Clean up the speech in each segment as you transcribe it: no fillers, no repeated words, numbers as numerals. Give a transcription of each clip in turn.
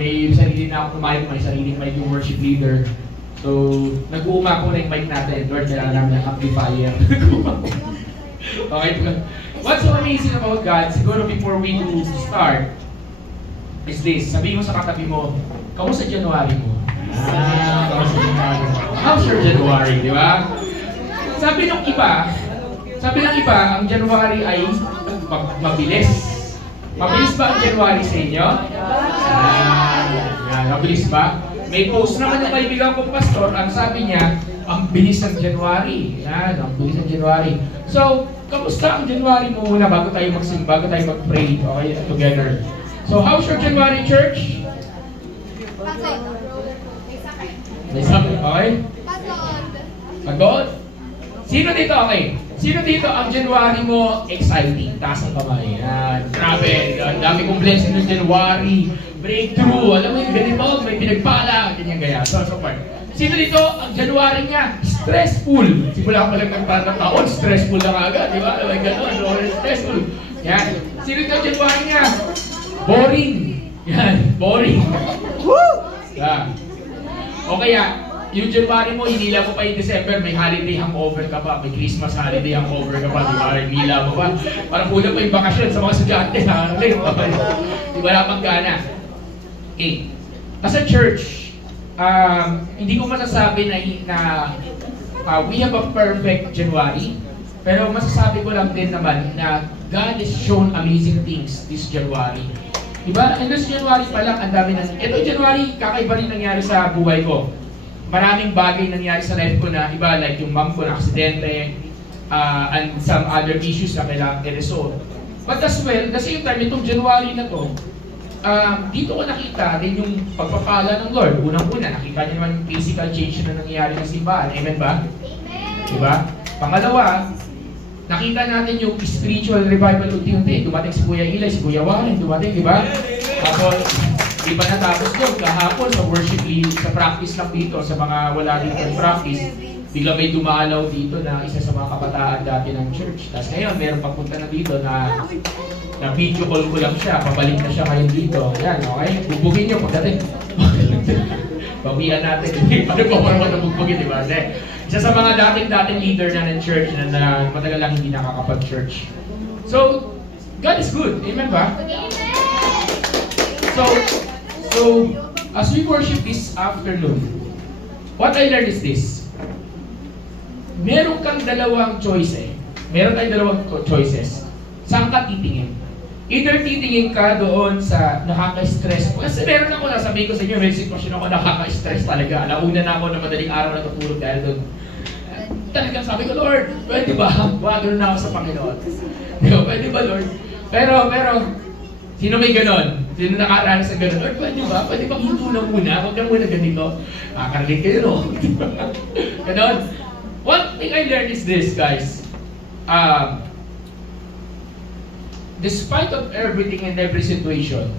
may sarili na ako mic, may sariling mic yung worship leader. So, nag-uuma ko na yung mic natin. Lord, kailangan namin ng amplifier. Okay. What's so amazing about God, siguro before we start, is this. Sabihin mo sa katabi mo, kamusta January mo? Kamusta January mo? How's your January, di ba? Sabi ng iba, ang January ay mabilis. Mabilis ba ang January sa inyo? Mabilis ba? May post naman yung kaibigan ko, pastor, ang sabi niya, ang bilis ng January. Yan, ang bilis ng January. So, kamusta ang January mo muna bago tayo mag-sing, bago tayo mag-pray, okay, together. So, how's your January, church? May sakit, okay? Pagod? Sino dito, okay? Sino dito ang January mo exciting? Taas ang kamay. Yan, grabe. Ang dami kong blessing ng January. Breakthrough, alam mo yung ganito, may pinagpala, ganyan gaya. So far. Sino dito, ang January niya, stressful. Simula ko lang ng taon, stressful na agad, di ba? Like gano'n, stressful. Yan. Sino dito ang January niya? Boring. Yan, boring. Yan. O kaya, yung January mo, hinila mo pa yung December, may holiday hangover ka pa, may Christmas holiday hangover ka pa, di ba? Hinila mo pa. Parang kulang pa yung bakasyon sa mga estudyante, di ba napang gana? Okay. As a church, hindi ko masasabi na we have a perfect January, pero masasabi ko lang din naman na God has shown amazing things this January. Diba? And this January pa lang, ang dami ng... Ito January, kakaiba rin nangyari sa buhay ko. Maraming bagay nangyari sa life ko na iba, like yung mom ko na aksidente, and some other issues na kailangan i-resolve. But as well, the same time, itong January na to, dito ko nakita din yung pagpapala ng Lord. Unang-una, nakita niyo naman yung physical change na nangyayari ng simbahan. Amen ba? Amen! Diba? Pangalawa, nakita natin yung spiritual revival unti-unti. Dumating si Kuya Eli, si Kuya Warren, dumating, diba? Tapos, di ba natapos doon? Kahapon sa worship lead, sa practice lang dito, sa mga wala dito ng practice, bigla may dumalaw dito na isa sa mga kabataan dati ng church. Tapos ngayon, meron papunta na dito na video call ko lang siya, pabalik na siya ngayon dito. Yan, okay? Bubugin niyo pagdating. Bawian natin. Paano ko parang nabugbugin, di ba? Isa sa mga dating leader na ng church na matagal lang hindi nakakapag-church. So, God is good. Amen ba? So, as we worship this afternoon, what I learned is this. Meron kang dalawang choice eh. Meron tayong dalawang choices. Saan ka titingin? Either titingin ka doon sa nakaka-stress. Kasi meron ako, nasabihin ko sa inyo, may sitwasyon ako nakaka-stress talaga. Nauna na ako na madaling araw na tutulog dahil doon. Talagang sabi ko, Lord, pwede ba? Wagano na ako sa Panginoon. Diba, pwede ba, Lord? Pero, sino may ganon? Sino nakaranas sa ganon? Lord, pwede ba? Pwede bang hinto na muna? Huwag na muna ganito. Kakaragin kayo, no? Ganon. One thing I learned is this, guys. Despite of everything and every situation,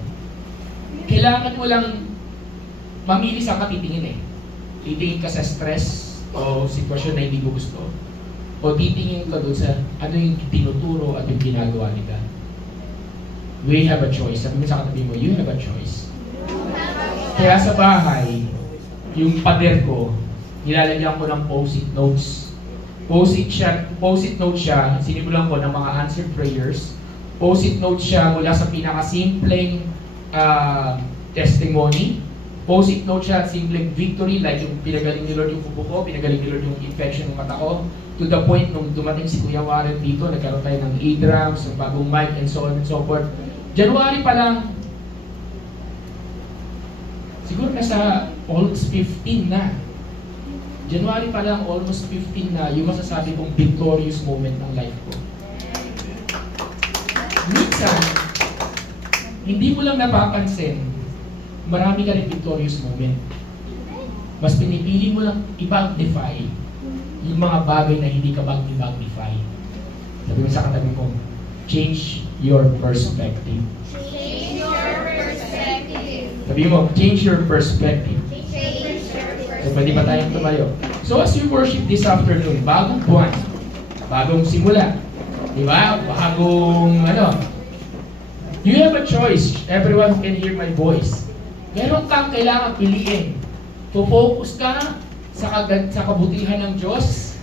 kailangan mo lang mamili sa katitingin eh. Titingin ka sa stress o sitwasyon na hindi mo gusto. O titingin ka doon sa ano yung tinuturo at yung ginagawa ni God. We have a choice. Sabi mo sa katabi mo, you have a choice. Kaya sa bahay, yung pader ko, nilalagyan ko ng post-it notes. Post-it note siya, sinimulan ko ng mga answered prayers. Post-it note siya mula sa pinakasimpleng testimony. Post-it note siya simpleng victory, like yung pinagaling ni Lord yung kubo ko, pinagaling ni Lord yung infection ng mata ko. To the point, nung dumating si Kuya Warren dito, nagkaroon tayo ng e-drums, ng bagong mic, and so on and so forth. January pa lang, siguro nasa almost 15 na. January pa lang, almost 15 na, yung masasabi kong victorious moment ng life ko. Minsan, hindi mo lang napapansin, marami ka rin victorious moment. Mas pinipili mo lang i-magnify yung mga bagay na hindi ka magnify. Sabi mo sa katabi ko, change your perspective. Change your perspective. Sabi mo, change your perspective. Change your perspective. So, pwede ba tayong tumayo? So, as we worship this afternoon, bagong buwan, bagong simula, di ba? Bagong, you have a choice. Everyone can hear my voice. Meron kang kailangan piliin. Focus ka sa kabutihan ng Diyos.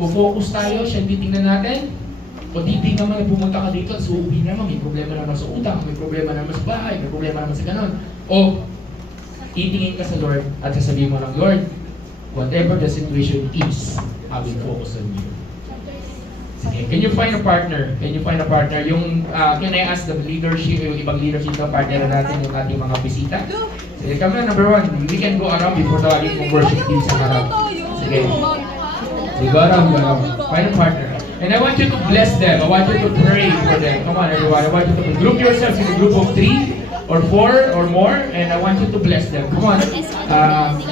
Focus tayo, siya titingnan natin. O titingnan naman, pumunta ka dito, suubi naman, may problema naman sa utang, may problema naman sa bahay, may problema naman sa ganon. O titingin ka sa Lord at sasabihin mo ng Lord, whatever the situation is, I will focus on you. Sige, can you find a partner? Can you find a partner? Yung, can I ask the leadership, yung ibang leadership na partner natin, yung ating mga bisita? Sige, come on, number 1. We can go around before tawagin mong worship team sa harap. Sige. Sige, go around. Find a partner. And I want you to bless them. I want you to pray for them. Come on, everyone. I want you to group yourselves in a group of 3 or 4 or more, and I want you to bless them. Come on.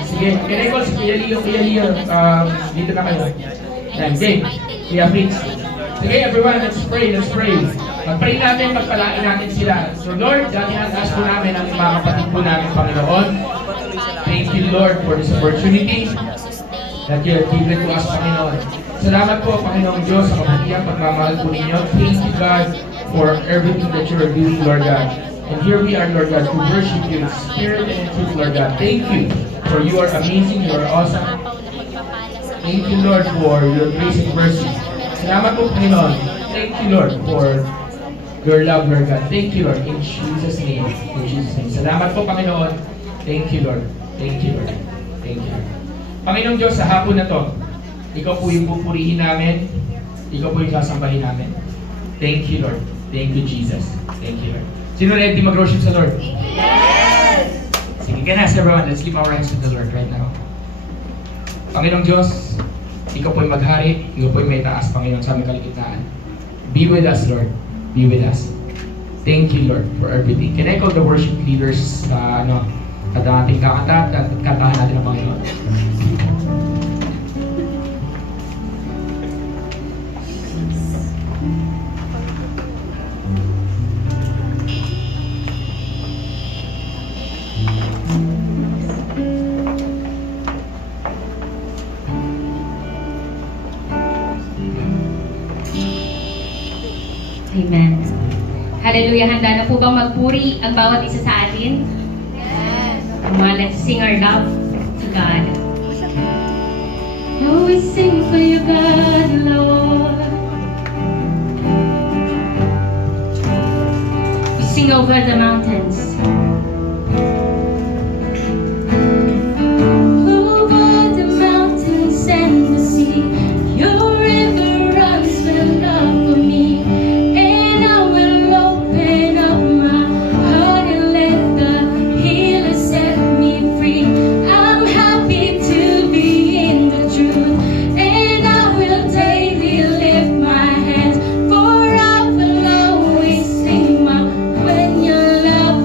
Sige, can I call si Kuya Leo? Dito na kayo. Yan, Dave. Kuya Fritz. Sige, everyone, let's pray. Mag-pray natin, pagpalain natin sila. So Lord, dati ask po namin ang mga kapatid po namin, Panginoon. Thank you, Lord, for this opportunity that you have given to us, Panginoon. Salamat po, Panginoong Diyos, sa kabutihan, pagmamahal po ninyo. Thank you, God, for everything that you are doing, Lord God. And here we are, Lord God, to worship you in spirit and in truth, Lord God. Thank you, for you are amazing, you are awesome. Thank you, Lord, for your grace and mercy. Salamat po, Panginoon. Thank you, Lord, for your love, Lord God. Thank you, Lord, in Jesus' name. In Jesus' name. Salamat po, Panginoon. Thank you, Lord. Thank you, Lord. Thank you. Panginoong Diyos, sa hapon na to, Ikaw po yung pupurihin namin. Ikaw po yung sasambahin namin. Thank you, Lord. Thank you, Jesus. Thank you, Lord. Sino ready mag-worship sa Lord? Yes! Sige, can I ask everyone, let's lift our hands to the Lord right now. Panginoong Diyos, Ikaw po yung maghari. Ikaw po yung may taas, Panginoon, sa aming kaligtaan. Be with us, Lord. Be with us. Thank you, Lord, for everything. Can I call the worship leaders sa at ang ating kakanta at kantahan natin ang Panginoon? Amen. Hallelujah. Handa na po bang magpuri ang bawat isa sa atin? Yes! Come on, let's sing our love to God. Oh, we sing for you, God, Lord. We sing over the mountains. Over the mountains and the sea, your river runs with love for me. When your love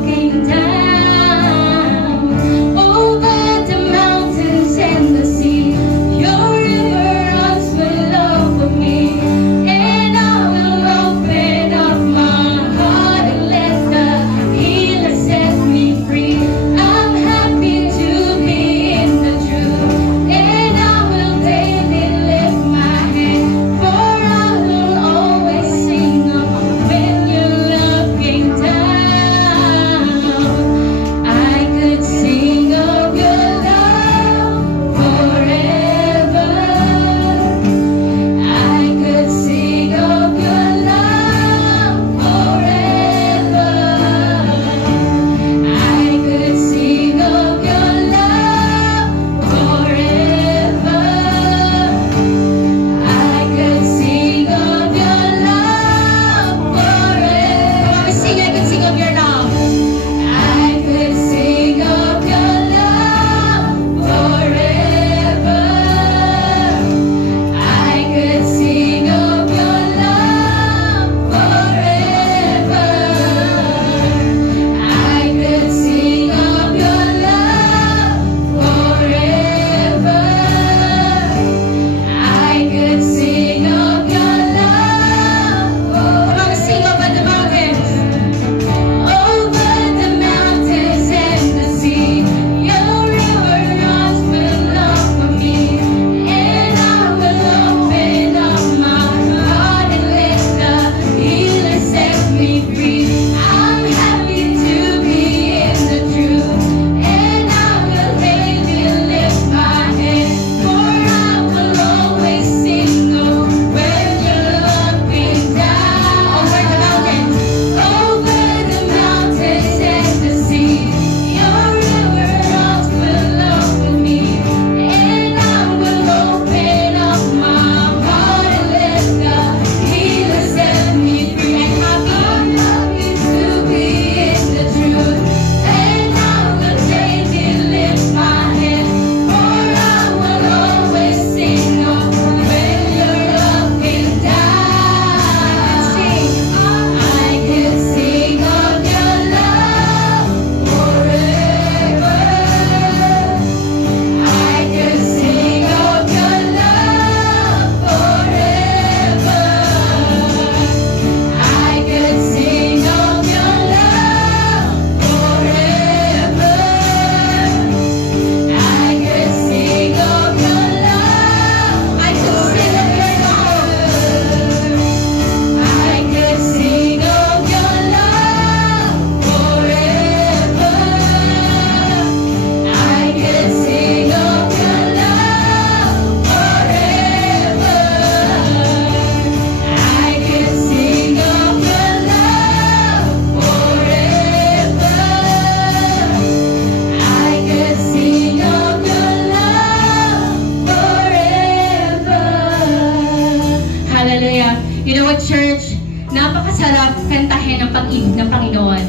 pag-ibig ng Panginoon.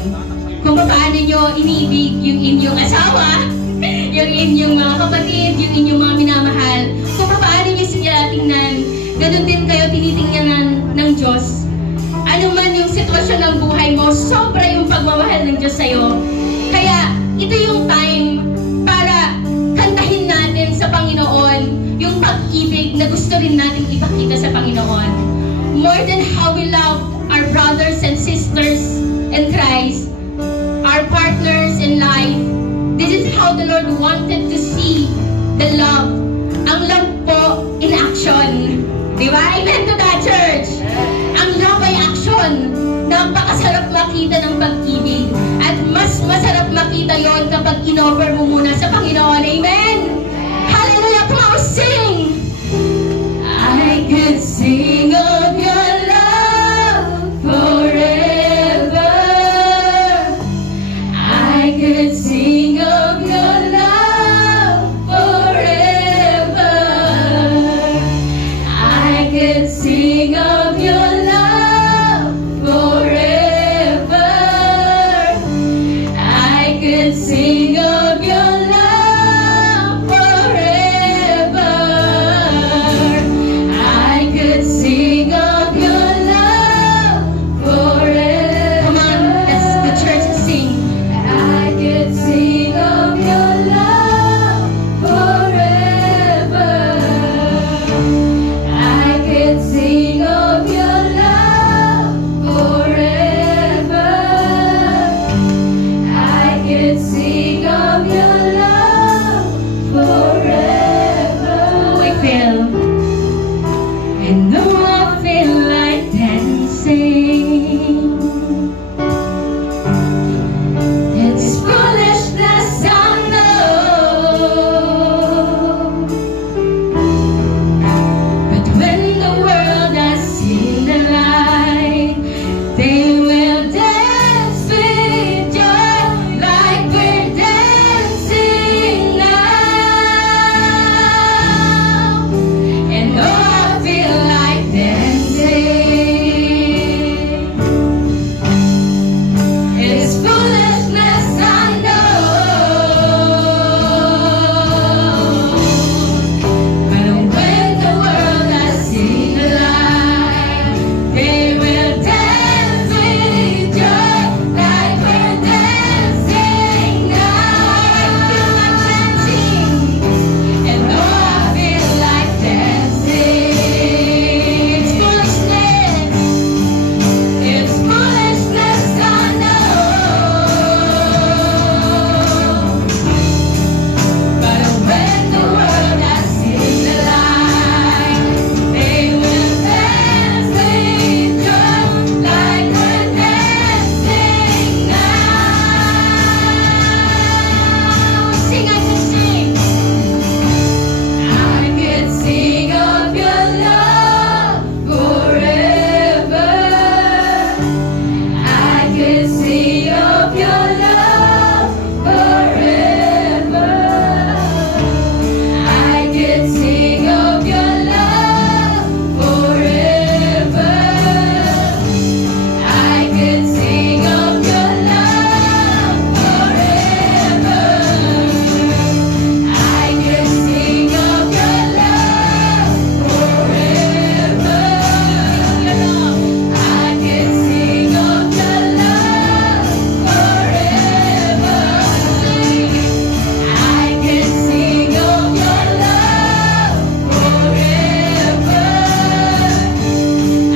Kung paano nyo iniibig yung inyong asawa, yung inyong mga kapatid, yung inyong mga minamahal, kung paano nyo sila tingnan, ganun din kayo tinitingnan ng Diyos. Ano man yung sitwasyon ng buhay mo, sobra yung pagmamahal ng Diyos sa'yo. Kaya, ito yung time para kantahin natin sa Panginoon yung pag-ibig na gusto rin natin ipakita sa Panginoon. More than how we love our brothers and sisters in Christ, our partners in life, this is how the Lord wanted to see the love. Ang love po in action. Diba? Amen to that, church! Ang love ay action. Napakasarap makita ng pag-ibig. At mas masarap makita yon kapag in-offer mo muna sa Panginoon. Amen! Hallelujah! Come on, sing! I could sing of your love forever. I could sing of your love forever. I could sing of your love forever. I could sing of your love forever. I could sing of your love forever. Come on, let's the church sing. I could sing of your love forever. I could sing of your love forever. I could sing of your love forever. Oh, I feel, and though I feel like dancing, it's foolishness, I know. But when the world has seen the light, they will dance with joy like we're dancing now. And though I feel like dancing, it's foolishness, I know. But when the world has seen the light, they will dance with joy like we're dancing now. And though I feel like dancing, it's foolishness. It's foolishness, I know. But when the world has seen the light, they will dance with joy like we're dancing now. Sing, I can sing. I could sing of your love forever. I could sing of your love forever. I could sing of your love forever. I could sing of your love forever. I could sing of your love forever. I could sing of your love forever. I could sing of your love forever.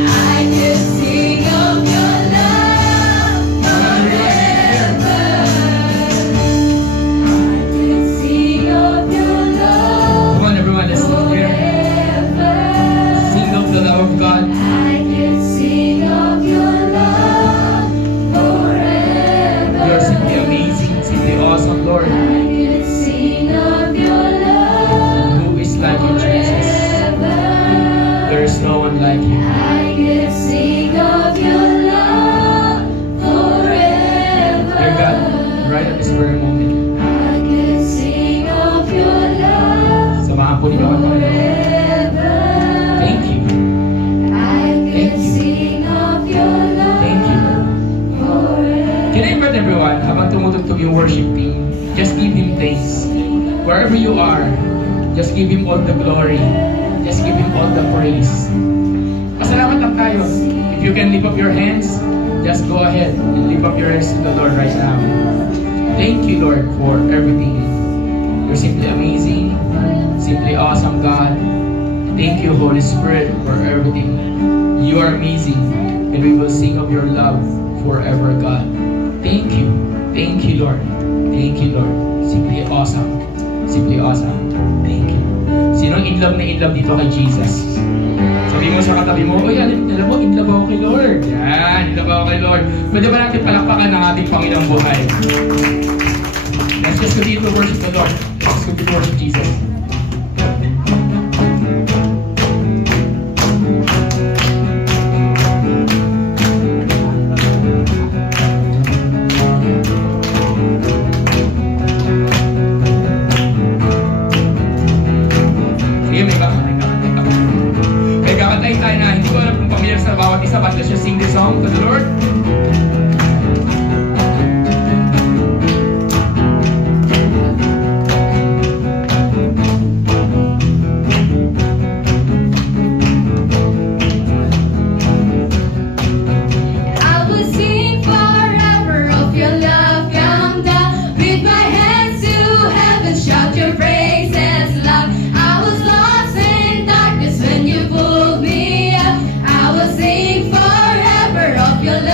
I could sing of your love forever. I could sing of your love Come on, everyone, let's sing here. forever. Sing of the love of God. I could sing of your love forever. You are simply amazing, simply awesome, Lord. I could sing of your love Who is like you, Jesus? forever. There is no one like you. I could sing of your love forever. Dear God, right at this very moment, I could sing of your love samahan po ninyo ako, Panginoon. forever. Thank you. I could Thank you. sing of your love Thank you. forever. thanks. Wherever you are, just give Him all the glory. Just give Him all the praise. Pasalamat lang tayo. If you can lift up your hands, just go ahead and lift up your hands to the Lord right now. Thank you, Lord, for everything. You're simply amazing, simply awesome, God. Thank you, Holy Spirit, for everything. You are amazing, and we will sing of your love forever, God. Thank you, Lord. Thank you, Lord. Simply awesome. Simply awesome. Thank you. Sinong in love na in love dito kay Jesus? Sabi mo sa katabi mo, oy, alam mo, in love ako kay Lord. Yan, in love ako kay Lord. Pwede ba natin palakpakan ng ating Panginoong buhay? Let's just continue to worship the Lord. Let's continue to worship Jesus. But let's just sing this song to the Lord. I will sing forever of your love come down. With my hands to heaven, shout your praises loud. I was lost in darkness when you pulled me up. I will sing forever of your love.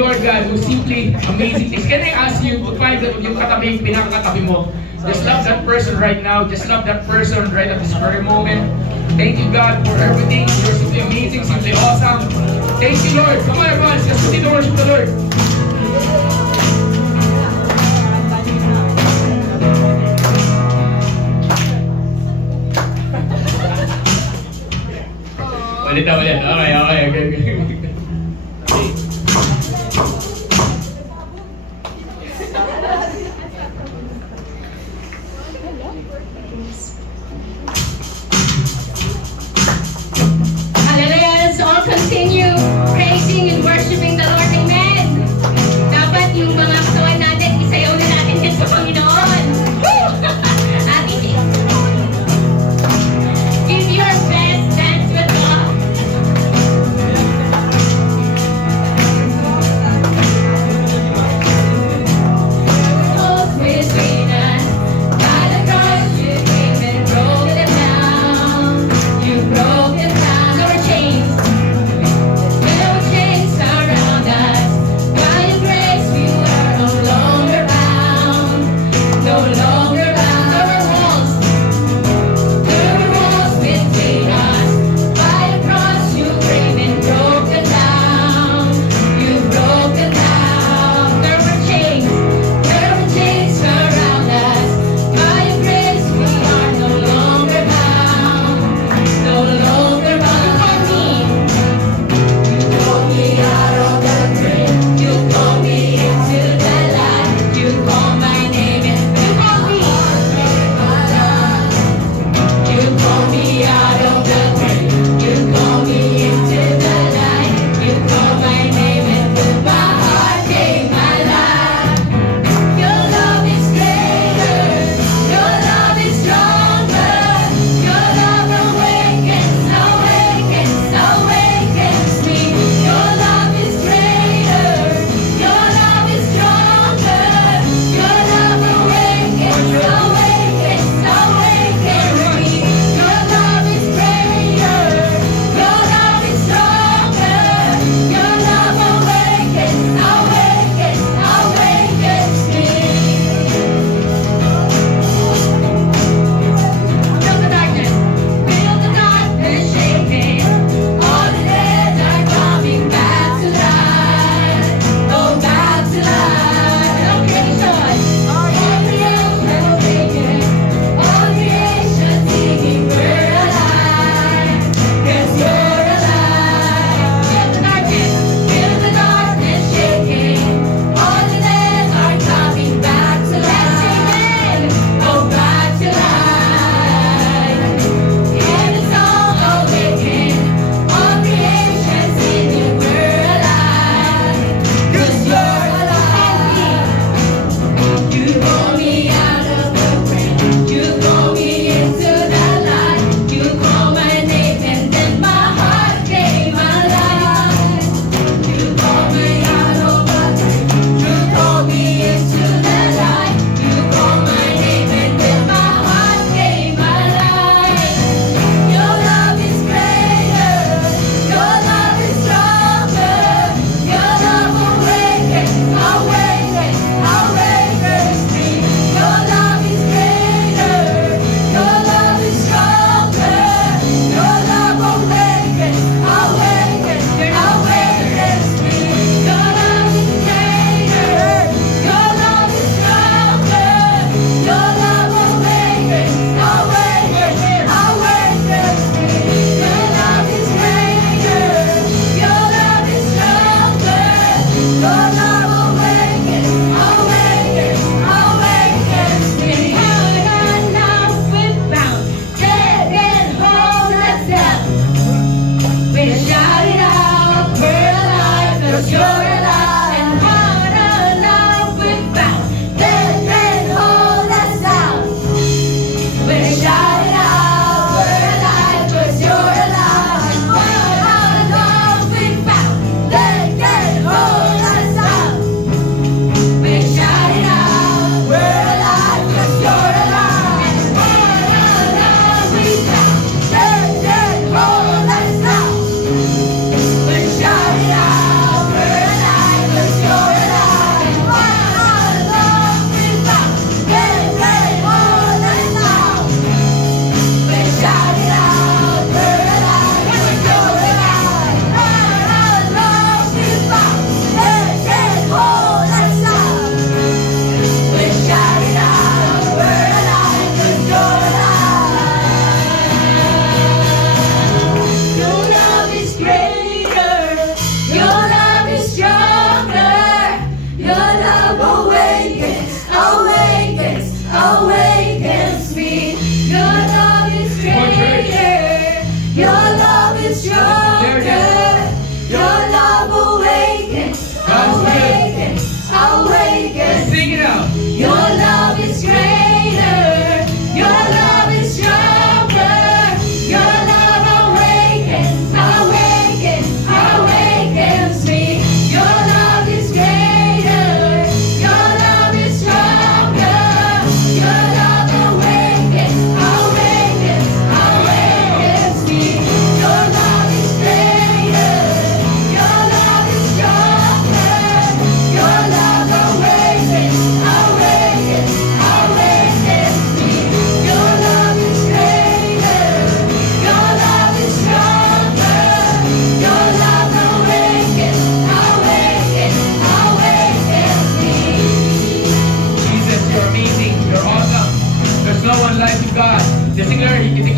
your God who's simply amazing things. Can I ask you to find yung katabi, yung pinakakatabi mo? Just love that person right now. Just love that person right at this very moment. Thank you, God, for everything. You're simply amazing, simply awesome. Thank you, Lord. Come on, everyone. Let's just continue to worship the Lord. Ulit. Okay. Hallelujah. Let's all continue praising and worshiping the Lord. Amen. Dapat yung mga katawan natin, isayaw na natin yan sa Panginoon. Woo! Give your best dance with God.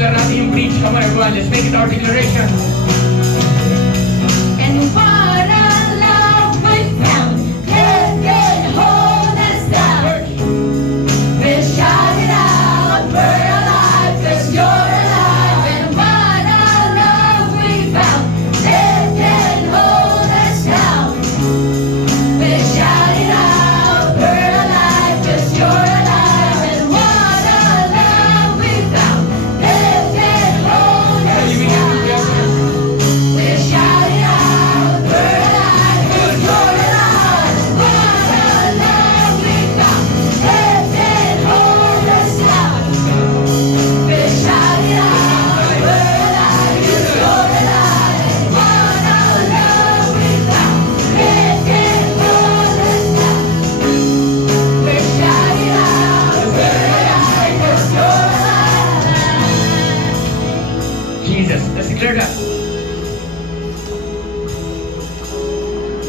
declare natin yung bridge. Come on everyone, let's make it our declaration. And what a love we found, let it hold us down. We'll shout it out, we're alive, 'cause you're alive. And what a love we found, let it hold us down. We'll shout it out, we're alive, 'cause you're alive. And what a love we found, let it hold us down. We'll shout it out, we're alive, 'cause you're alive. What a love we found, let it hold us down. We'll shout it out, we're alive, 'cause you're alive. What a love we found, let it hold us down. We'll shout it out, we're alive, 'cause you're alive. Jesus, let's declare that.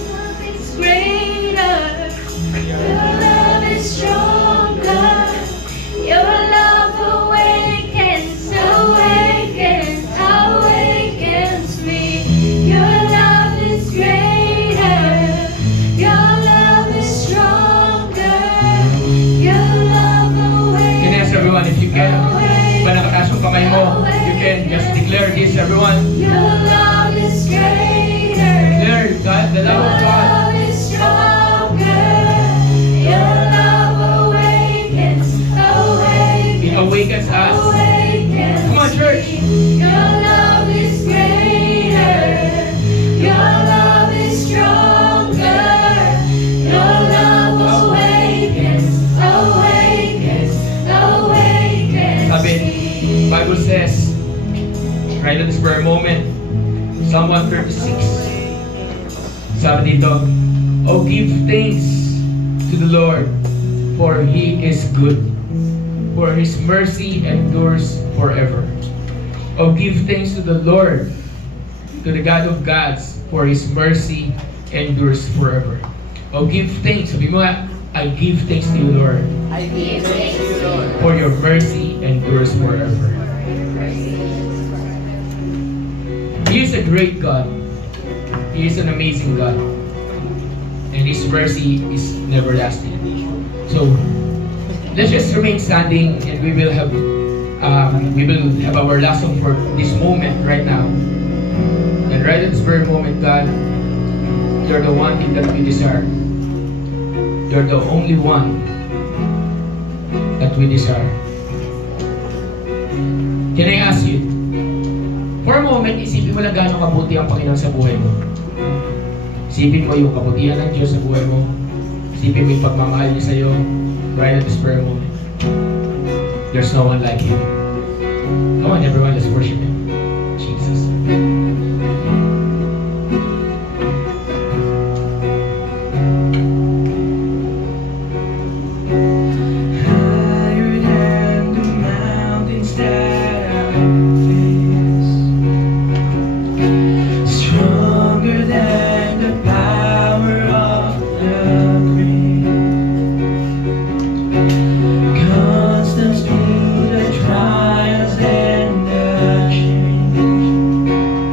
Love is greater, your love is stronger, your love awakens, awakens, awakens me. Your love is greater, your love is stronger, your love Can I ask awakens, everyone if you can, ba nakataas yung kamay mo, you can just declare this everyone. your love is greater. Declare God, the love of God. Love is stronger. Your love awakens, awakens, It awakens us. awakens. Come on, church. Your love is greater. Your love is stronger. Your love awakens, awakens, awakens. Sabi, Bible says, right at this prayer moment, Psalm 136. Sabi dito, oh, give thanks to the Lord, for He is good, for His mercy endures forever. Oh, give thanks to the Lord, to the God of gods, for His mercy endures forever. Oh, give thanks. Sabi mo nga, I give thanks to you, Lord, I give thanks to you, Lord. for your mercy endures forever. He is a great God. He is an amazing God. And His mercy is everlasting. So, let's just remain standing and we will have our last song for this moment right now. And right at this very moment, God, you're the one thing that we desire. You're the only one that we desire. Can I ask you, for a moment, isipin mo lang gaano kabuti ang Panginoon sa buhay mo. Isipin mo yung kabutihan ng Diyos sa buhay mo. Isipin mo yung pagmamahal niya sa iyo right at this prayer moment. There's no one like Him. Come on everyone, let's worship Him. Jesus. Higher than the mountains that I face, stronger than the power of the grave, constant through the trials and the change.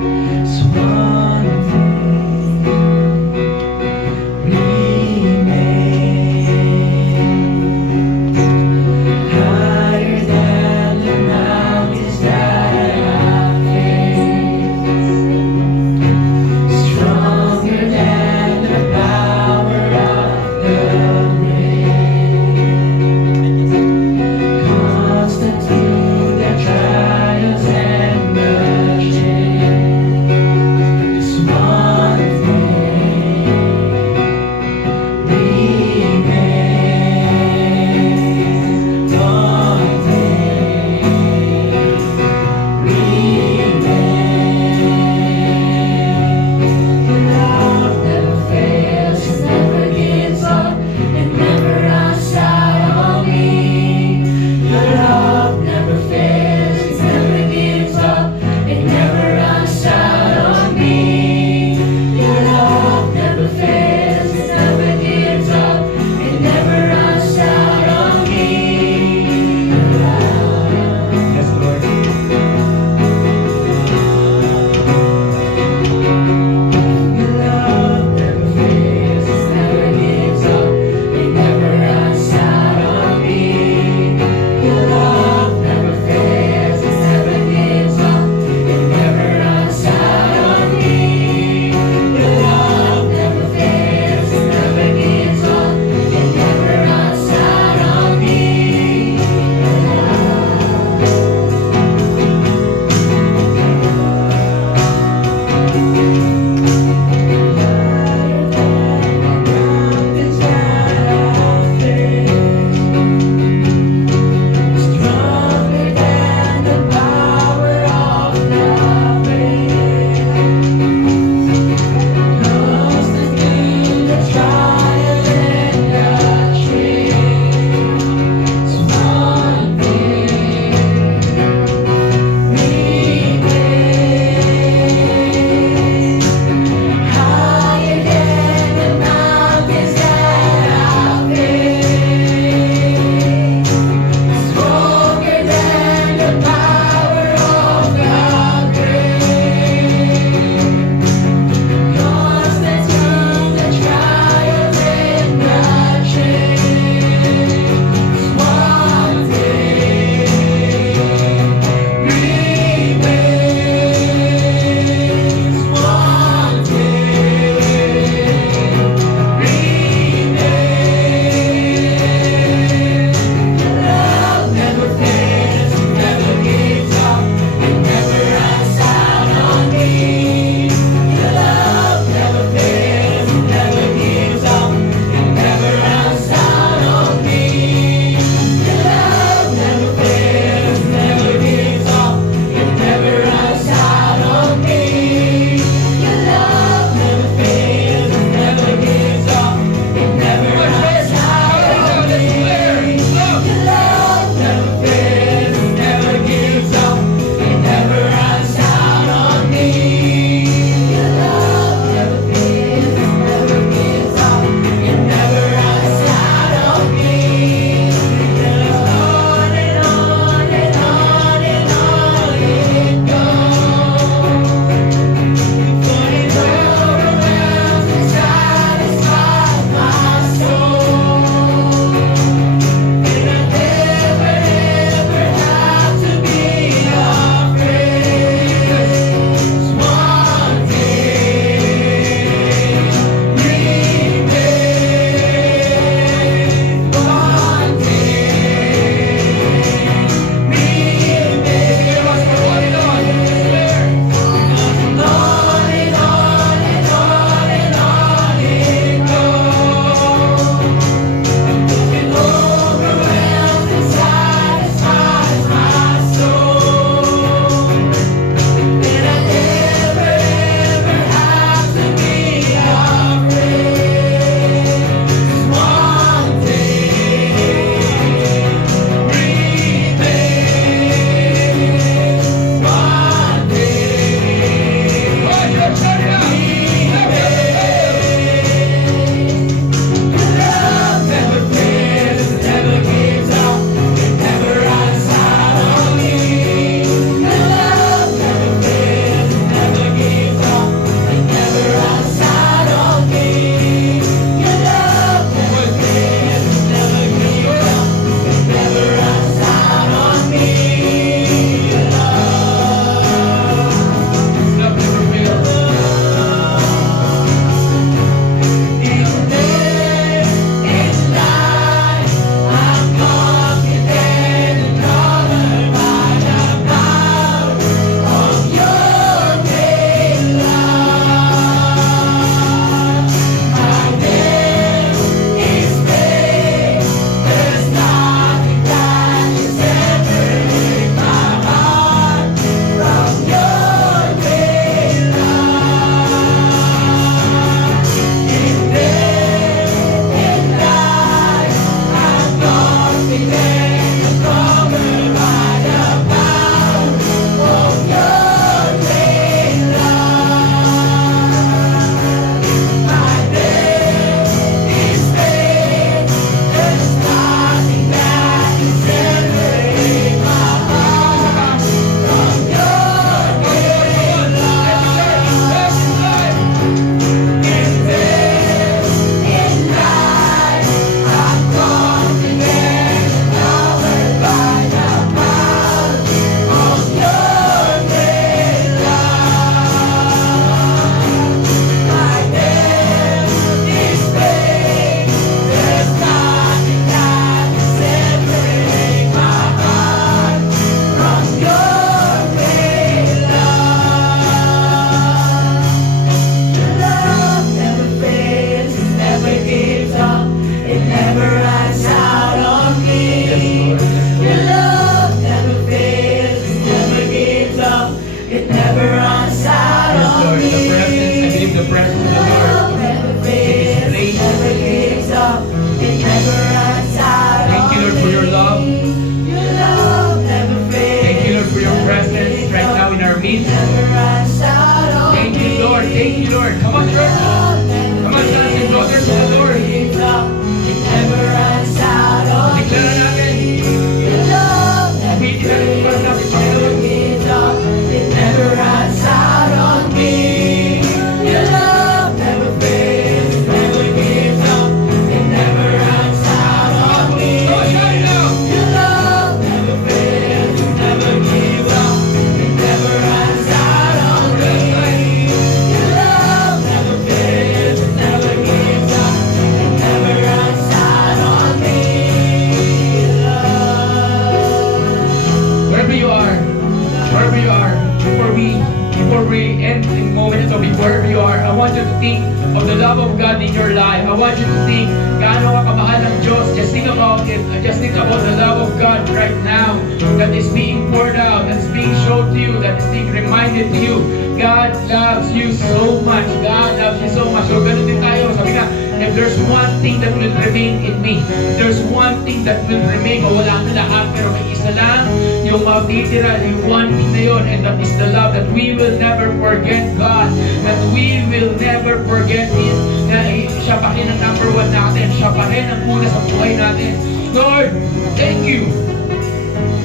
it. Just think about the love of God right now that is being poured out, that is being shown to you, that is being reminded to you. God loves you so much. God loves you so much. So ganun din tayo. Sabi nga, if there's one thing that will remain in me, there's one thing that will remain, o wala na lahat, pero may isa lang, yung matitira, yung one thing na yun, and that is the love that we will never forget God, that we will never forget Him, na siya pa rin ang number one natin, siya pa rin ang una sa buhay natin. Lord, thank you.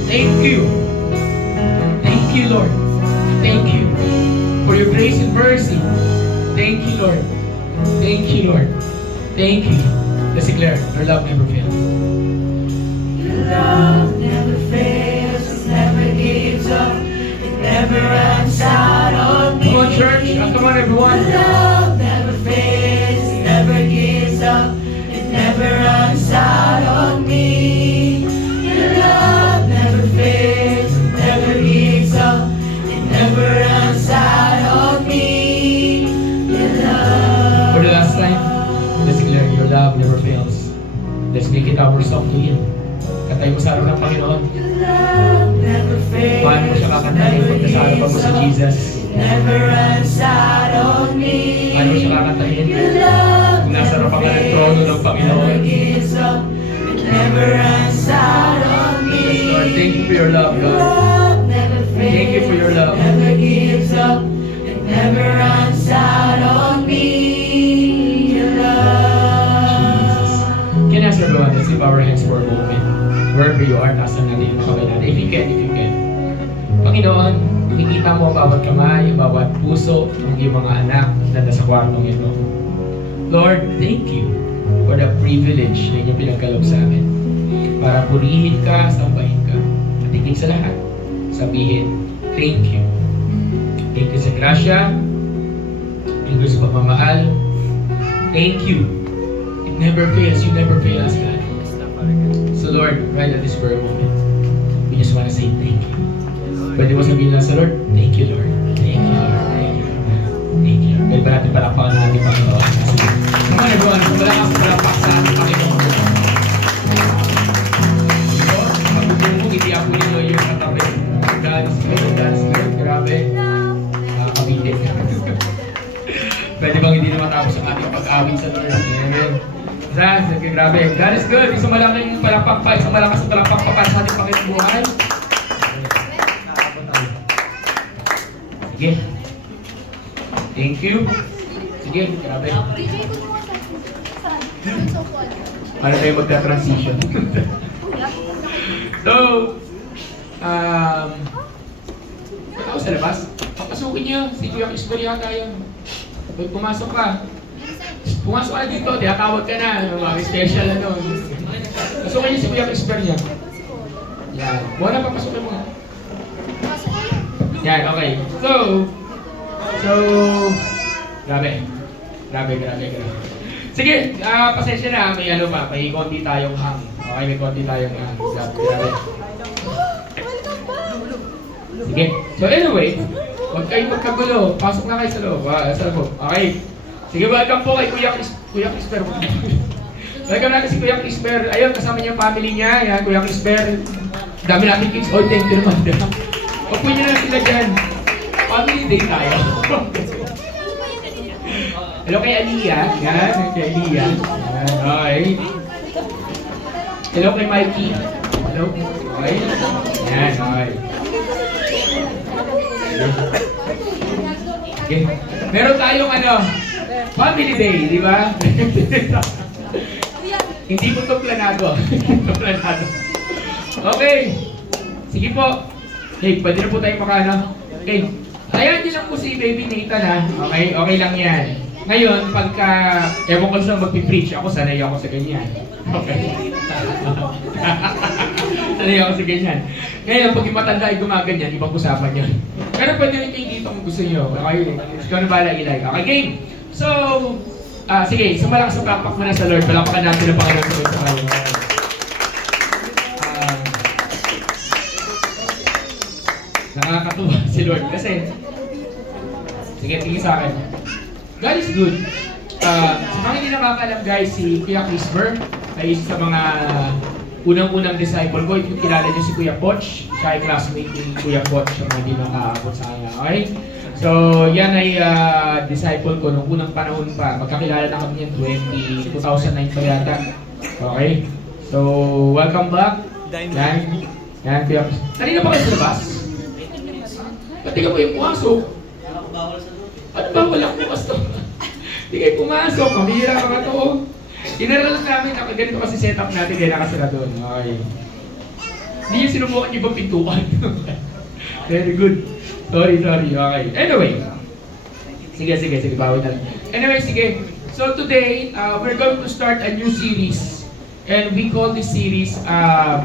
Thank you. Thank you, Lord. Thank you for your grace and mercy. Thank you, Lord. Thank you, Lord. Thank you. Let's declare, your love never fails. Your love never fails, it never gives up, it never runs out on me. Come on, church. Come on, everyone. Your love never fails, it never gives up, it never runs out on me. Your love never fails, it never gives up, it never runs out on me. Your love. For the last time, let's declare, your love never fails. Let's make it our song to Him. Katay mo sa harap ng Panginoon. Your love never fails, Paano mo siya kakantahin pag nasa harapan mo si Jesus? never runs out on me. Paano mo siya kakantahin? Your love Kung nasa harapan ka ng trono ng Panginoon. never gives up, it never runs out on me. Yes, Lord, thank you for your love, Your God. love never fails, Thank you for your love. never gives up, it never runs out on me. Your love. Can I ask everyone, let's lift our hands for a moment. Wherever you are, nasa natin yung kamay natin. If you can. Panginoon, nakikita mo ang bawat kamay, ang bawat puso, ang iyong mga anak na nasa kwartong ito. Lord, thank you for the privilege na inyong pinagkaloob sa amin. Para purihin ka, sambahin ka. At higit sa lahat, sabihin, thank you. Thank you sa grasya. Thank you sa pagmamahal. Thank you. It never fails. You never fail us, God. So Lord, right at this very moment, we just want to say thank you. Pwede mo sabihin lang sa Lord, thank you, Lord. Thank you, Lord. Thank you. Thank you. Pwede ba natin palakpakan ng ating Panginoon? Come on, everyone. Malakas palakpak sa ating Panginoon. So, pag-upo mo, hindi ako nyo yung katabi. God is good. God is good. Grabe. Nakakabitin. Pwede bang hindi na matapos ang ating pag-awit sa Lord? Amen. Grabe. God is good. Isang malaking palakpak pa. Isang malakas na palakpak pa para sa ating Panginoon buhay. Sige. Thank you. Sige, grabe. Para tayo magka-transition. So, ikaw sa labas, papasukin niyo. Si Kuya Kisper yata yun. Pag pumasok ka, pumasok ka dito, tinatawag ka na. Mga special ano. Pasukin niyo si Kuya Kisper niya. Yan. Buwan na papasukin mo. Yan, okay. So, grabe. Sige, pasensya na, may ano pa, may konti tayong hang. Okay, may konti tayong hang. Grabe. Sige, so anyway, huwag kayong magkagulo. Pasok na kayo sa loob. Sa loob. Okay. Sige, welcome po kay Kuya Kisper. Welcome natin si Kuya Kisper. Ayun, kasama niya yung family niya. Yan, Kuya Kisper. Dami natin kids. Oh, thank you naman. Pagpuin niyo na sila dyan. Family day tayo. Hello kay Aliyah. Yan, kay Aliyah. Yan, okay. Hello kay Mikey. Hello. Okay. Yan, okay. Okay. Meron tayong family day, di ba? Hindi ko ito planado. Okay. Sige po. Okay, pwede na po tayo Okay. Ayan din lang po si Baby Nathan ha. Okay, okay lang yan. Ngayon, pagka, ewan ko saan magpipreach, ako sanay ako sa ganyan. Okay. Sanay ako sa ganyan. Ngayon, pag yung matanda ay gumaganyan, ibang usapan yun. Pero pwede rin kayo dito kung gusto nyo. Okay, ikaw na bala ilay. Okay, game. So, sige, isang malakas ang palakpak muna sa Lord. Palakpakan natin ang Panginoon sa Panginoon. Nakakatuwa si Lord kasi sige, tingin sa akin. God is good. Sa mga hindi nakakalam guys, si Kuya Kisper ay isa sa mga unang-unang disciple ko. If you kilala niyo si Kuya Poch, siya ay classmate ni Kuya Poch, siya hindi nakaabot sa kanya. Okay? So, yan ay disciple ko nung unang panahon pa. Magkakilala na kami yan 2009 pa yata. Okay? So, welcome back. Yan. Yan, Kuya. Kanina pa kayo sa labas? Pati ka po yung pumasok. Ano ba? Walang bukas to. Hindi kayo pumasok. Mamira ka ba to? Inaral namin, ganito kasi setup natin kaya nakasira doon. Okay. Hindi yung sinubukan yung ibang pintuan. Very good. Sorry. Okay. Anyway. Sige. Bawin na lang. Anyway, sige. So today, we're going to start a new series. And we call this series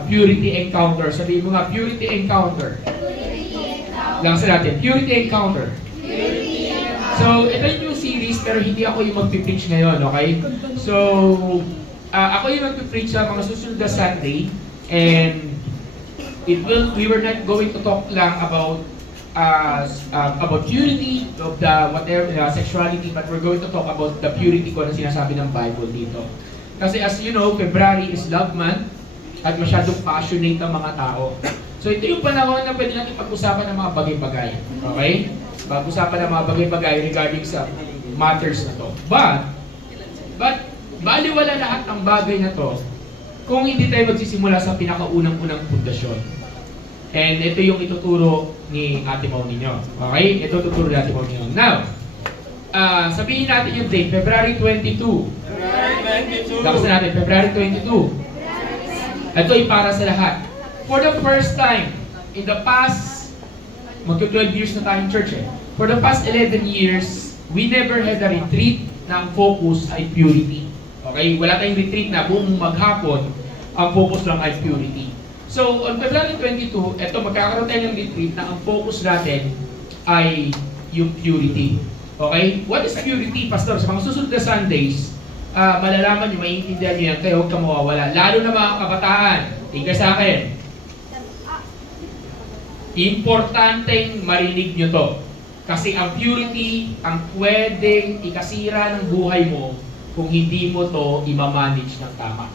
Purity Encounter. Sabihin mo nga, Purity Encounter. Langsan natin. Purity Encounter. So, ito yung new series pero hindi ako yung mag-preach ngayon, okay? So, ako yung mag-preach sa mga susunod na Sunday and we were not going to talk lang about purity of the whatever sexuality, but we're going to talk about the purity ko na sinasabi ng Bible dito. Kasi as you know, February is Love Month at masyadong passionate ang mga tao. So, ito yung panahon na pwede natin pag-usapan ng mga bagay-bagay, okay? Pag-usapan ng mga bagay-bagay regarding sa matters na to. But baliwala lahat ng bagay na to kung hindi tayo magsisimula sa pinakaunang-unang pundasyon. And ito yung ituturo ni Ate Mau ninyo. Okay? Ito tuturo ni Ate Mau ninyo. Now, sabihin natin yung date, February 22. Lakas na natin, February 22. Ito ay para sa lahat. For the first time, in the past, magka-12 years na tayong church eh. For the past 11 years, we never had a retreat na ang focus ay purity. Okay? Wala tayong retreat na buong maghapon, ang focus lang ay purity. So, on February 22, eto magkakaroon tayo ng retreat na ang focus natin ay yung purity. Okay? What is purity, Pastor? Sa mga susunod na Sundays, malalaman nyo, maiintindihan nyo yan, kaya huwag ka mawawala. Lalo na mga kabataan, tingka sa akin. Importanteng marinig nyo to. Kasi ang purity, ang pwedeng ikasira ng buhay mo kung hindi mo to i-manage ng tama.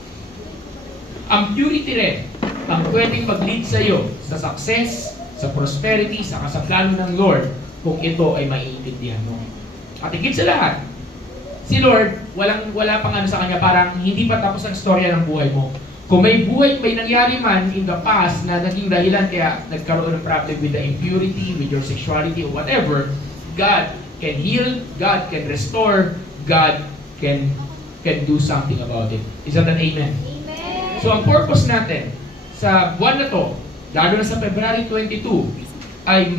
Ang purity rin, ang pwedeng mag-lead sa iyo sa success, sa prosperity, sa kasaplano ng Lord kung ito ay maiintindihan mo. At higit sa lahat, si Lord, wala pang ano sa Kanya, parang hindi pa tapos ang storya ng buhay mo. Kung may nangyari man in the past na naging dahilan kaya nagkaroon ng problem with the impurity, with your sexuality, or whatever, God can heal, God can restore, God can do something about it. Is that an amen? Amen. So ang purpose natin sa buwan na to, lalo na sa February 22, ay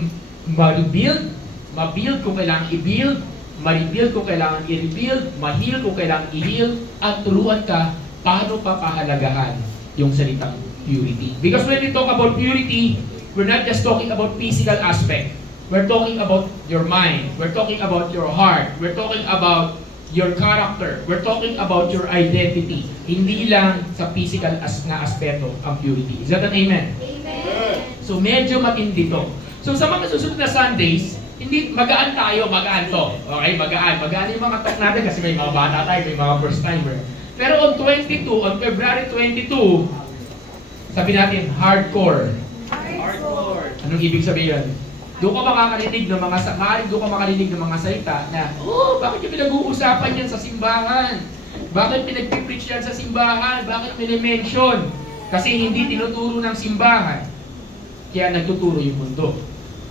ma-build kung kailangan i-build, ma-rebuild kung kailangan i-rebuild, ma-heal kung kailangan i-heal, at turuan ka paano papahalagahan yung salitang purity. Because when we talk about purity, we're not just talking about physical aspect. We're talking about your mind. We're talking about your heart. We're talking about your character. We're talking about your identity. Hindi lang sa physical na aspeto ang purity. Is that an amen? Amen. So medyo matindi to. So sa mga susunod na Sundays, hindi magaan tayo, magaan to. Okay, magaan yung mga talk natin kasi may mga bata tayo, may mga first timer. Pero on February 22, sabi natin, hardcore. Anong ibig sabihin? Doon ka makakarinig ng mga salita na, bakit yung pinag-uusapan yan sa simbahan? Bakit pinag-preach yan sa simbahan? Bakit minimension? Kasi hindi tinuturo ng simbahan. Kaya nagtuturo yung mundo.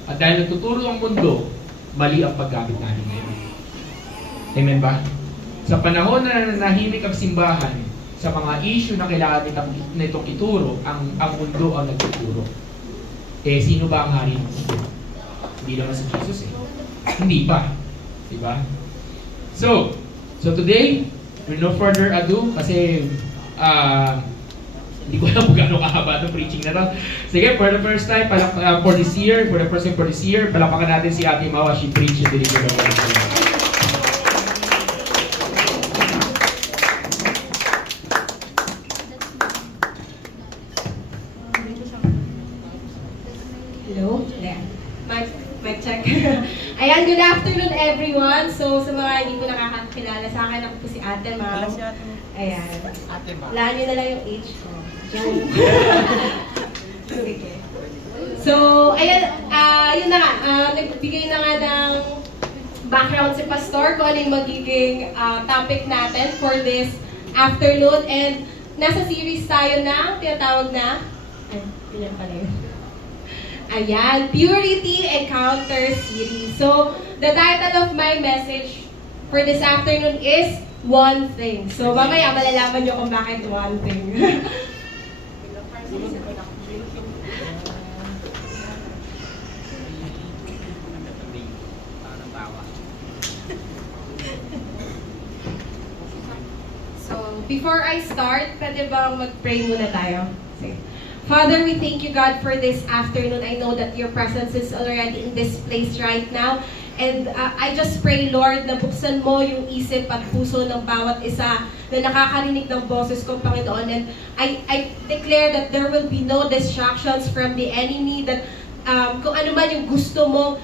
At dahil nagtuturo ang mundo, mali ang paggamit natin ngayon. Amen ba? Sa panahon na nahimik ang simbahan, sa mga issue na kailangan nitong ituro, ang mundo ang nagtuturo. Eh, sino ba ang hari ng mundo? Hindi naman si Jesus eh. Hindi pa. Diba? So today, with no further ado, kasi hindi ko alam kung gano'ng kahaba itong preaching na to. Sige, for the first time, for the first time for this year, palakpakan natin si Ate Mau as she preach and deliver the word of God. Mic check. Ayan, good afternoon everyone. So, sa mga hindi ko nakakakilala sa akin, ako po si Ate Ma'am. Ayan. Laan nyo na lang yung age ko. Joke. Sige. So, ayan, yun na nga. Nagbigay na nga ng background si Pastor kung ano yung magiging topic natin for this afternoon. And nasa series tayo na tinatawag na, pinyan pala yun. Ayan, Purity Encounter Series. So, the title of my message for this afternoon is One Thing. So, mamaya malalaman nyo kung bakit one thing. So, before I start, pwede bang mag-pray muna tayo? Sige. Father, we thank you, God, for this afternoon. I know that your presence is already in this place right now. And I just pray, Lord, na buksan mo yung isip at puso ng bawat isa na nakakarinig ng boses ko, Panginoon. And I declare that there will be no distractions from the enemy, that kung ano man yung gusto mo,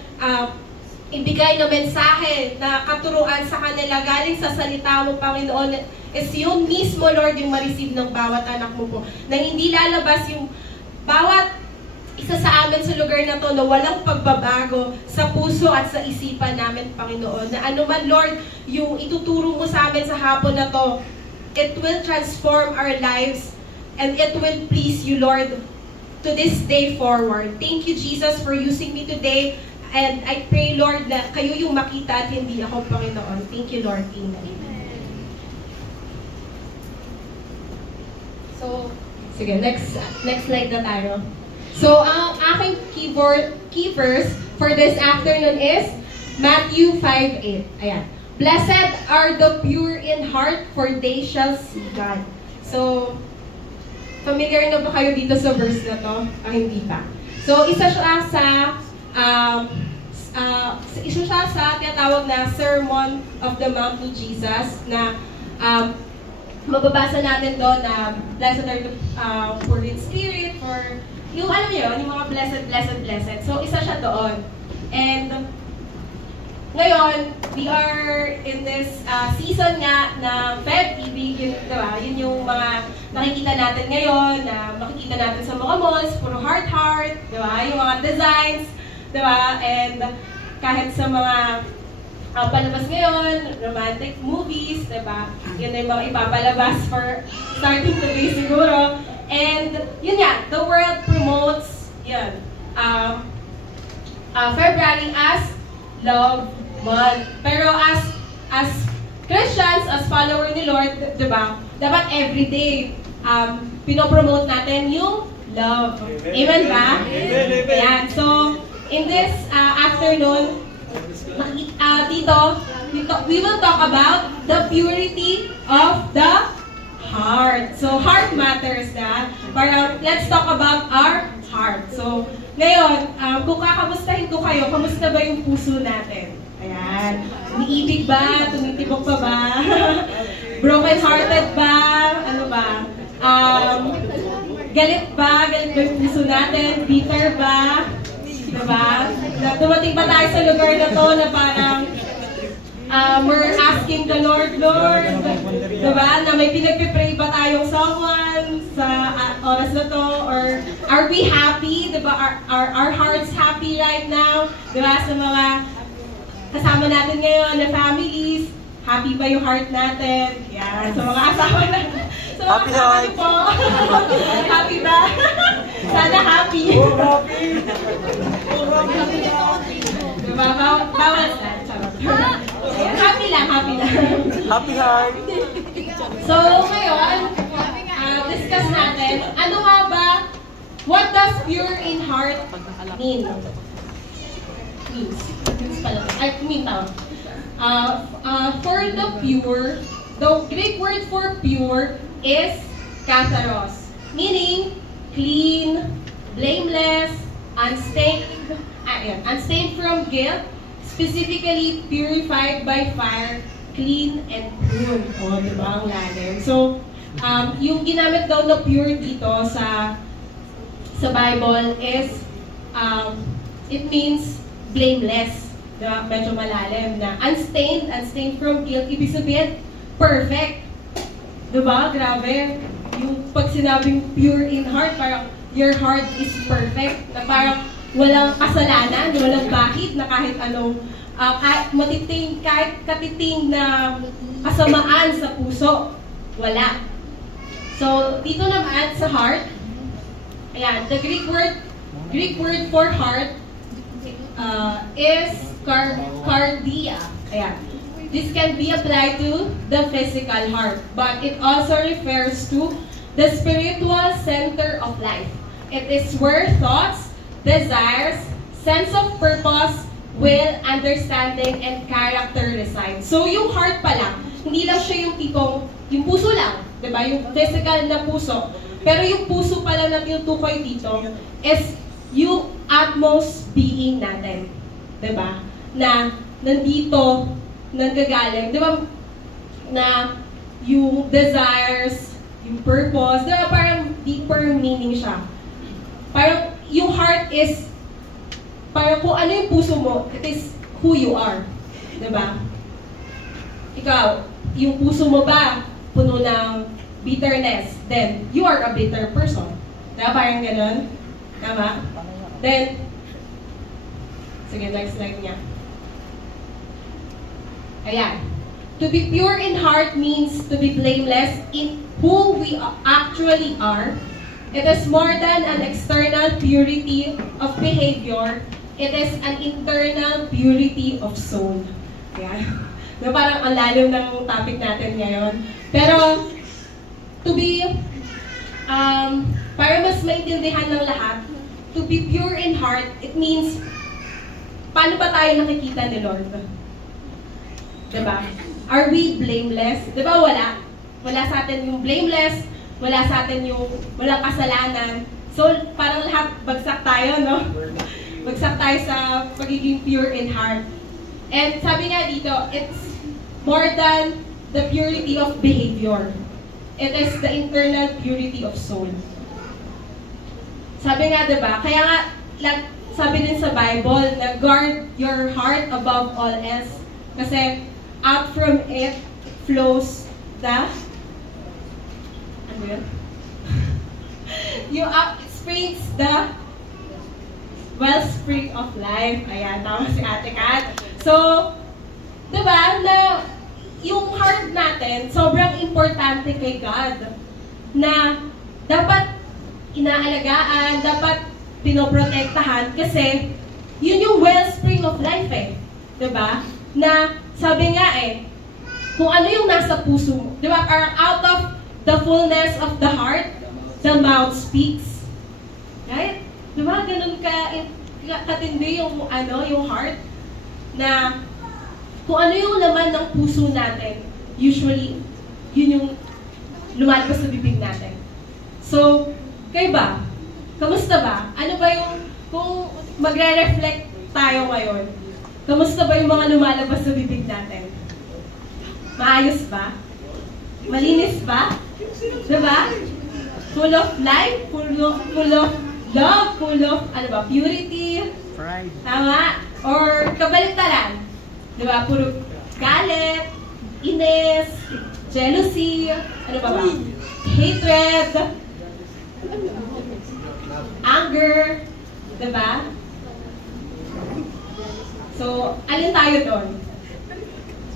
ibigay na mensahe na katuruan sa kanila galing sa salita mo, Panginoon, is yun mismo, Lord, yung ma-receive ng bawat anak mo po. Na hindi lalabas yung bawat isa sa amin sa lugar na to na walang pagbabago sa puso at sa isipan namin, Panginoon. Na ano man, Lord, yung ituturo mo sa amin sa hapon na to, it will transform our lives and it will please you, Lord, to this day forward. Thank you, Jesus, for using me today. And I pray, Lord, na kayo yung makita at hindi ako, Panginoon. Thank you, Lord. Amen. So, sige, next slide na tayo. So, ang aking key verse for this afternoon is Matthew 5:8. Ayan. Blessed are the pure in heart, for they shall see God. So, familiar na ba kayo dito sa verse na to? Hindi pa. So, isa siya sa tinatawag na Sermon of the Mount ni Jesus na mababasa natin doon na blessed are the poor in spirit, for yung alam niyo, yung mga blessed. So, isa siya doon. And ngayon, we are in this season nga na Feb-ibig, diba? Yun yung mga nakikita natin ngayon, na makikita natin sa mga malls, puro heart, diba? Yung mga designs, diba? And kahit sa mga palabas ngayon, romantic movies, diba? Yun na yung mga ipapalabas for starting today siguro. And yun nga, the world promotes yun, February as Love Month. Pero as Christians, as follower ni Lord, diba? Dapat everyday pinopromote natin yung love. Amen ba? Ayan. So, in this afternoon, dito, we will talk about the purity of the heart. So, heart matters na. Pero, let's talk about our heart. So, ngayon, kung kakamustahin ko kayo, kamusta ba yung puso natin? Ayan. Umiibig ba? Tumitibok pa ba? Broken-hearted ba? Ano ba? Galit ba? Galit ba yung puso natin? Bitter ba? Diba? Dumating ba tayo sa lugar na to na parang we're asking the Lord, diba? Na may pinagpipray ba tayong someone sa oras na to? Or are we happy? Diba? Our hearts happy right now? Diba? Sa mga kasama natin ngayon na families, happy ba yung heart natin? Yan. Sa mga asawa natin. Sa mga asawa niyo po. Happy ba? Sana happy. Diba? Bawal na. Happy lang. Happy heart. So, ngayon, discuss natin, ano nga ba, what does pure in heart mean? For the pure, the Greek word for pure is katharos, meaning clean, blameless, unstained from guilt, specifically purified by fire, clean and pure. O, diba ang lalim? So, yung ginamit daw na pure dito sa Bible is, it means blameless. Diba? Medyo malalim na unstained from guilt. Ibig sabihin, perfect. Diba? Grabe. Yung pag sinabing pure in heart, parang your heart is perfect. Na parang walang kasalanan, walang bakit na kahit anong kahit katiting na kasamaan sa puso. Wala. So, dito naman sa heart, ayan, the Greek word for heart is cardia. Ayan. This can be applied to the physical heart, but it also refers to the spiritual center of life. It is where thoughts, desires, sense of purpose, will, understanding, and character reside. So, yung heart pala, hindi lang siya yung tipong, yung puso lang, diba? Yung physical na puso. Pero yung puso pala na tinutukoy dito is yung utmost being natin. Diba? Na nandito, nanggagaling. Diba? Na yung desires, yung purpose, diba? Parang deeper meaning siya. Parang yung heart is, parang kung ano yung puso mo, it is who you are. Diba? Ikaw, yung puso mo ba puno ng bitterness, then you are a bitter person. Diba? Parang ganun. Tama? Then, sige, next slide niya. Ayan. To be pure in heart means to be blameless in who we actually are. It is more than an external purity of behavior. It is an internal purity of soul. Ayan. Diba, parang ang lalim ng topic natin ngayon. Pero, to be, para mas maintindihan ng lahat, to be pure in heart, it means, paano ba tayo nakikita ni Lord? Diba? Are we blameless? Diba wala? Wala sa atin yung blameless, wala sa atin yung walang kasalanan. So, parang lahat bagsak tayo, no? Bagsak tayo sa pagiging pure in heart. And sabi nga dito, it's more than the purity of behavior. It is the internal purity of soul. Sabi nga, diba? Kaya nga, sabi din sa Bible, na guard your heart above all else. Kasi, out from it flows the, ano yun? Springs the wellspring of life. Ayan, tama si Ate Kat. So, diba, na yung heart natin, sobrang importante kay God. Na dapat inaalagaan, dapat pinoprotektahan kasi yun yung wellspring of life eh. Diba? Na sabi nga eh, kung ano yung nasa puso mo. Diba? Out of the fullness of the heart, the mouth speaks. Right? Diba? Ganun katindi yung, yung heart na kung ano yung laman ng puso natin, usually, yun yung lumalabas sa bibig natin. So, kayo ba? Kamusta ba? Ano ba yung, kung magre-reflect tayo ngayon, kamusta ba yung mga lumalabas sa bibig natin? Maayos ba? Malinis ba? Diba? Full of life? Full of love? Full of, purity? Pride. Tama? Or kabaliktaran? Diba? Puro galit, inis, jealousy, ano ba? Hatred, anger, diba? So, alin tayo doon?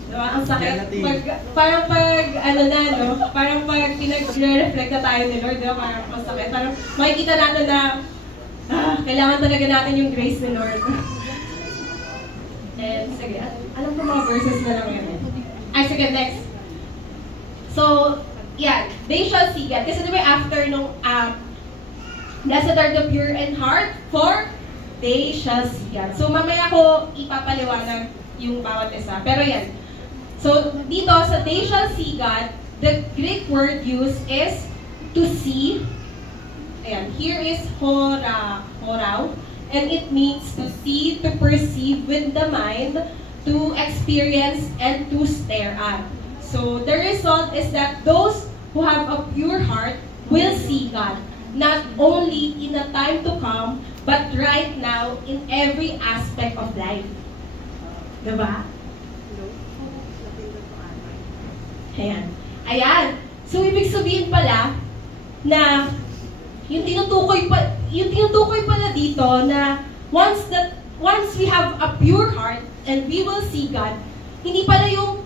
Diba? Ang sakit. Parang pag pinag-reflect na tayo ni Lord, diba? Parang ang sakit. Parang makikita natin na kailangan talaga natin yung grace ni Lord. And sige, alam ko mga verses na lang yun. Sige, next. So, yeah, they shall see God. Kasi diba after nung blessed are the pure in heart, for they shall see God. So, mamaya ko ipapaliwanag yung bawat isa. Pero yan. So, dito sa they shall see God, the Greek word used is to see. Ayan, here is horao. And it means to see, to perceive with the mind, to experience, and to stare at. So, the result is that those who have a pure heart will see God. Not only in the time to come, but right now in every aspect of life. Diba? Ayan. Ayan. So, ibig sabihin pala na yung tinutukoy pala dito na once we have a pure heart and we will see God, hindi pala yung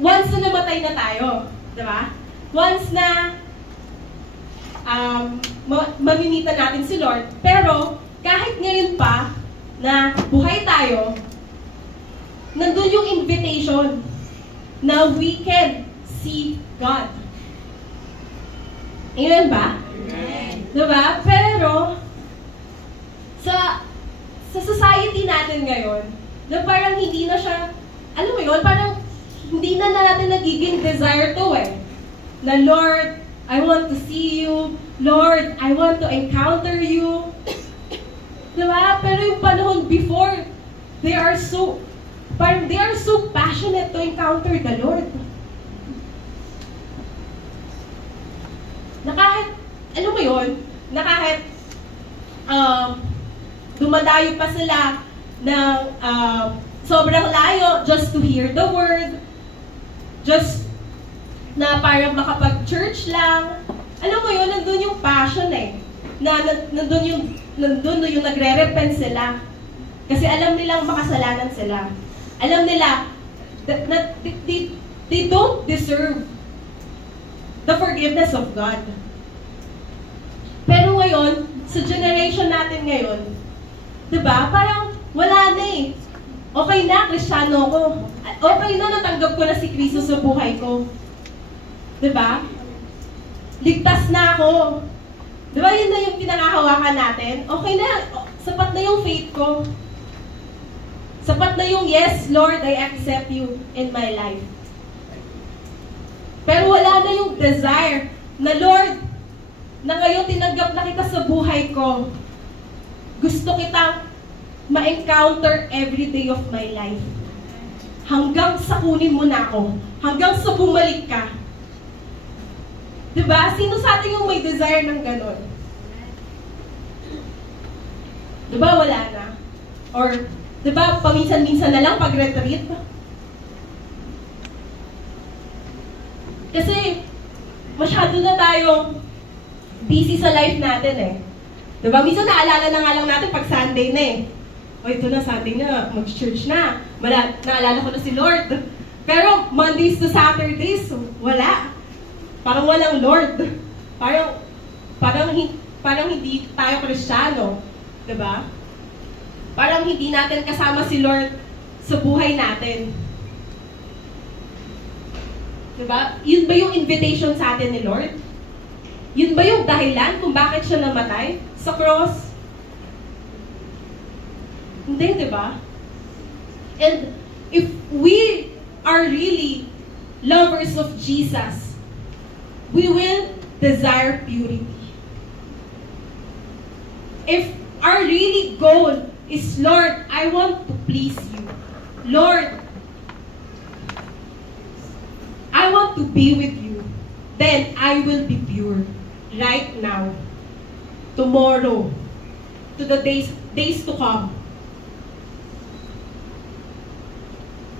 once na namatay na tayo. Diba? Once na mamimitan natin si Lord. Pero, kahit ngayon pa na buhay tayo, nandun yung invitation na we can see God. Amen ba? Amen. Diba? Pero, sa society natin ngayon, na parang hindi na siya, alam mo yun, parang hindi na natin nagiging desire to eh. Na Lord, I want to see you. Lord, I want to encounter you. Diba? Pero yung panahon before, they are so passionate to encounter the Lord. Na kahit, alam mo yun, na kahit dumadayo pa sila ng sobrang layo just to hear the word, just na parang makapag-church lang. Alam mo yun, nandun yung passion eh. Nandun yung nagre-repent sila. Kasi alam nilang makasalanan sila. Alam nila that they don't deserve the forgiveness of God. Pero ngayon, sa generation natin ngayon, diba, parang wala na eh. Okay na, Kristiyano ko. Okay na, natanggap ko na si Kristo sa buhay ko. Diba? Ligtas na ako. Diba, yun na yung pinangahawakan natin? Okay na, sapat na yung faith ko. Sapat na yung, yes, Lord, I accept you in my life. Pero wala na yung desire na, Lord, na ngayon tinanggap na kita sa buhay ko. Gusto kitang ma-encounter every day of my life. Hanggang sa kunin mo na ako. Hanggang sa bumalik ka. Diba? Sino sa atin yung may desire ng ganon? Diba wala na? Or, diba paminsan-minsan na lang pag-retreat? Kasi, masyado na tayong busy sa life natin eh. Diba? Minsan naalala na nga lang natin pag Sunday na eh. O ito na, Sunday na, mag-church na. Naalala ko na si Lord. Pero Mondays to Saturdays, wala. Parang walang Lord. Parang hindi tayo Kristiyano. Diba? Parang hindi natin kasama si Lord sa buhay natin. Diba? Yun ba yung invitation sa atin ni Lord? Yun ba yung dahilan kung bakit siya namatay sa cross? Hindi, diba? And if we are really lovers of Jesus, we will desire purity. If our really goal is, Lord, I want to please you. Lord, I want to be with you. Then I will be pure. Right now. Tomorrow. To the days to come.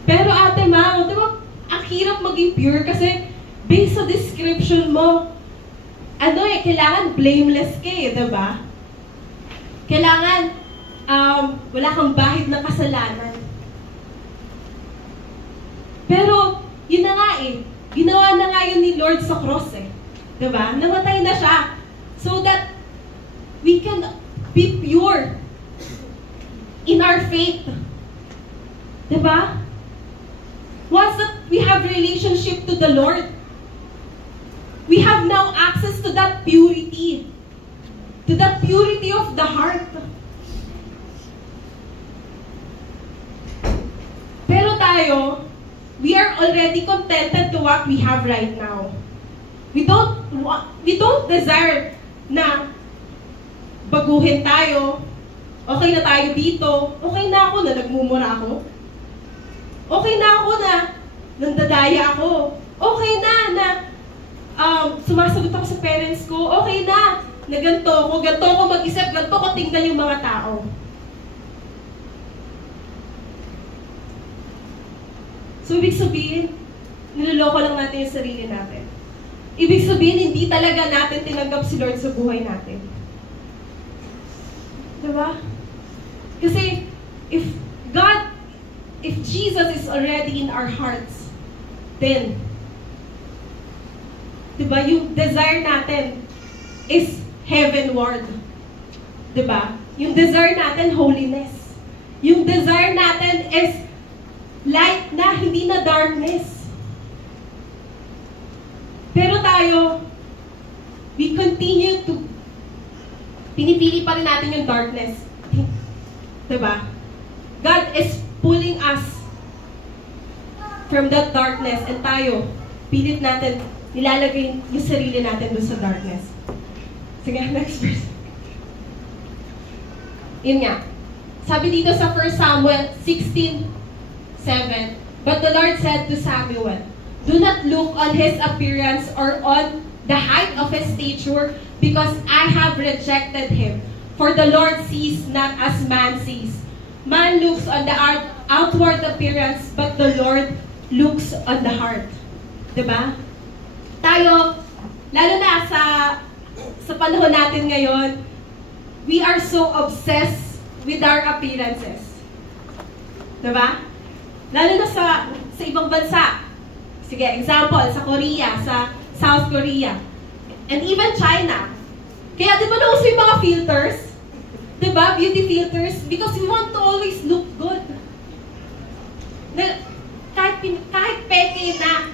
Pero ate ma, di ba, ang hirap maging pure kasi based sa description mo, kailangan blameless ka eh, di ba? Kailangan wala kang bahid ng kasalanan. Pero, yun na nga eh. Ginawa na nga yun ni Lord sa cross eh. Diba? Namatay na siya. So that we can be pure in our faith. Diba? Once that we have relationship to the Lord, we have now access to that purity. To that purity of the heart. Pero tayo, we are already contented to what we have right now. We don't desire na baguhin tayo. Okay na tayo dito. Okay na ako na nagmumura ako. Okay na ako na nandadaya ako. Okay na sumasagot ako sa parents ko. Okay na na ganito ko mag-isip, ganito ko tingnan yung mga tao. So, ibig sabihin, niloloko lang natin yung sarili natin. Ibig sabihin, hindi talaga natin tinanggap si Lord sa buhay natin. Diba? Kasi, if Jesus is already in our hearts, then, diba, yung desire natin is heavenward. Diba? Yung desire natin, holiness. Yung desire natin is light na, hindi na darkness. Pero tayo, we continue to, pinipili pa rin natin yung darkness. Diba? God is pulling us from that darkness, and tayo, pilit natin, nilalagay yung sarili natin doon sa darkness. Sige, next verse. Yun nga. Sabi dito sa 1 Samuel 16:7, "But the Lord said to Samuel, do not look on his appearance or on the height of his stature, because I have rejected him. For the Lord sees not as man sees. Man looks on the outward appearance, but the Lord looks on the heart." Diba? Tayo, lalo na sa panahon natin ngayon, we are so obsessed with our appearances. Diba? Lalo na sa ibang bansa. Sige, example, sa Korea, sa South Korea, and even China. Kaya di ba nauso yung mga filters? Diba? Beauty filters. Because we want to always look good. Na, kahit peke na.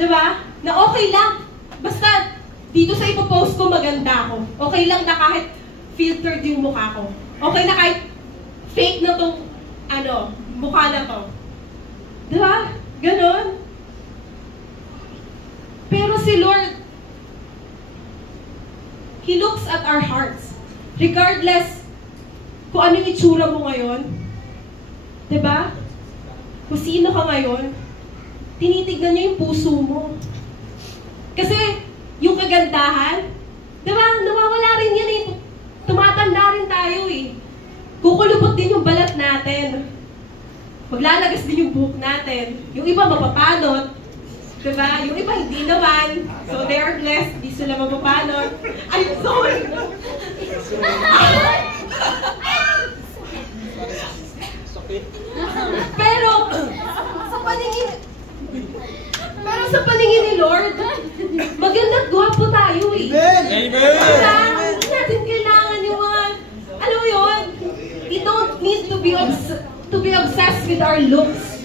Diba? Na okay lang. Basta, dito sa ipopost ko maganda ako. Okay lang na kahit filtered yung mukha ko. Okay na kahit fake na tong, mukha na to. Diba? Ganon. Pero si Lord, He looks at our hearts. Regardless kung ano yung itsura mo ngayon. Diba? Kung sino ka ngayon, tinitignan niya yung puso mo. Kasi, yung kagandahan, diba, nawawala rin yan eh. Tumatanda rin tayo eh. Kukulubot din yung balat natin. Maglalagas din yung buhok natin. Yung iba mapapanot. Diba? Yung iba hindi naman. So they are blessed. Di sila mapapanot. Ay, sorry. Pero sa paningin ni Lord, maganda at gwapo tayo eh. Amen! Hindi natin kailangan yung mga, ano yun? We don't need to be obsessed with our looks.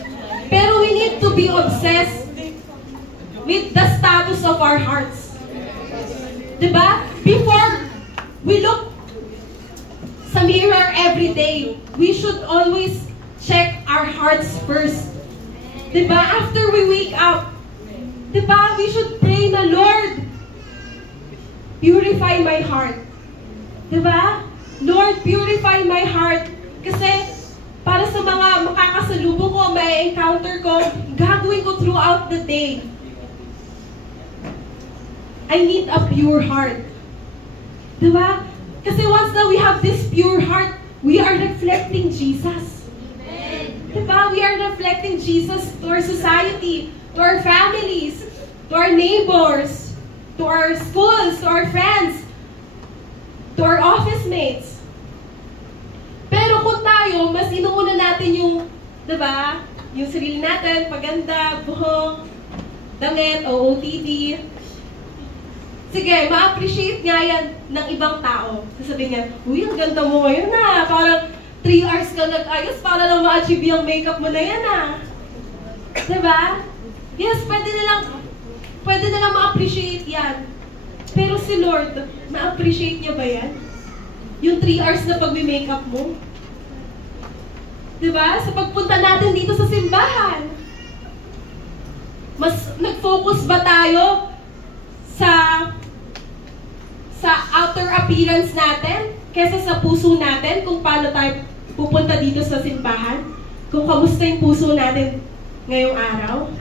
Pero we need to be obsessed with the status of our hearts. Diba? Before we look sa mirror every day, we should always check our hearts first. Diba? After we wake up, diba? We should pray na, Lord, purify my heart. Diba? Lord, purify my heart. Kasi, para sa mga makakasalubong ko, may encounter ko, gagawin ko throughout the day. I need a pure heart. Diba? Kasi once na we have this pure heart, we are reflecting Jesus. Diba? We are reflecting Jesus to our society, to our families, to our neighbors, to our schools, to our friends, to our office mates. Pero kung tayo, mas inuuna natin yung, diba? Yung sarili natin, paganda, buhok, damit, OOTD. Sige, ma-appreciate nga yan ng ibang tao. Sasabihin niya, uy, ang ganda mo ngayon na. Parang 3 hours ka nag-ayos para lang ma-achieve yung makeup mo na yan ah. Diba? Yes, pwede na lang ma-appreciate yan. Pero si Lord, ma-appreciate niya ba yan? Yung 3 hours na pag-makeup mo? Diba? Sa pagpunta natin dito sa simbahan, mas nag-focus ba tayo sa outer appearance natin kesa sa puso natin kung paano tayo pupunta dito sa simbahan? Kung kamusta yung puso natin ngayong araw?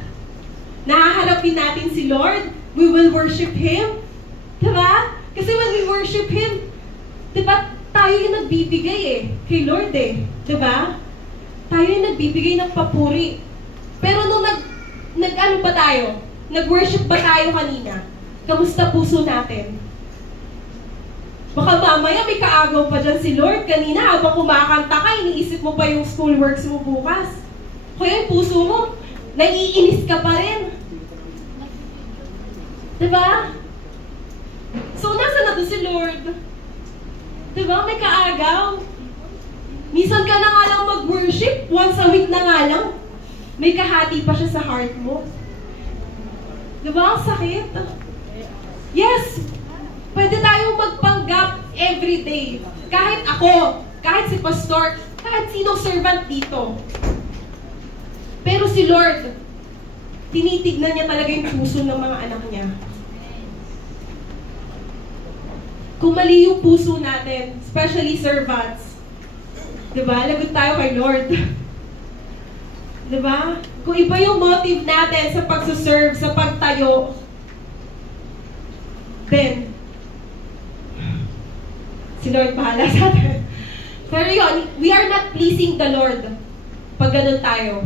Nahaharapin natin si Lord? We will worship Him? Diba? Kasi when we worship Him, diba, tayo yung nagbibigay kay Lord diba? Tayo yung nagbibigay ng papuri. Pero nung nag-ano ba tayo? Nag-worship ba tayo kanina? Kamusta puso natin? Baka mamaya may kaagaw pa dyan si Lord. Kanina habang kumakanta ka, iniisip mo pa yung schoolworks mo bukas. Kaya yung puso mo, naiinis ka pa rin. Diba? So, nasa na doon si Lord? Diba? May kaagaw. Minsan ka na nga lang mag-worship, once a week na nga lang, may kahati pa siya sa heart mo. Diba? Ang sakit. Yes! Pwede tayong magpanggap every day. Kahit ako, kahit si pastor, kahit sinong servant dito. Pero si Lord, tinitignan niya talaga yung puso ng mga anak niya. Kung mali yung puso natin, especially servants, diba? Lagot tayo kay Lord. Diba? Kung iba yung motive natin sa pagsuserve, sa pagtayo, then, si Lord bahala sa atin. Pero yun, we are not pleasing the Lord pag ganun tayo.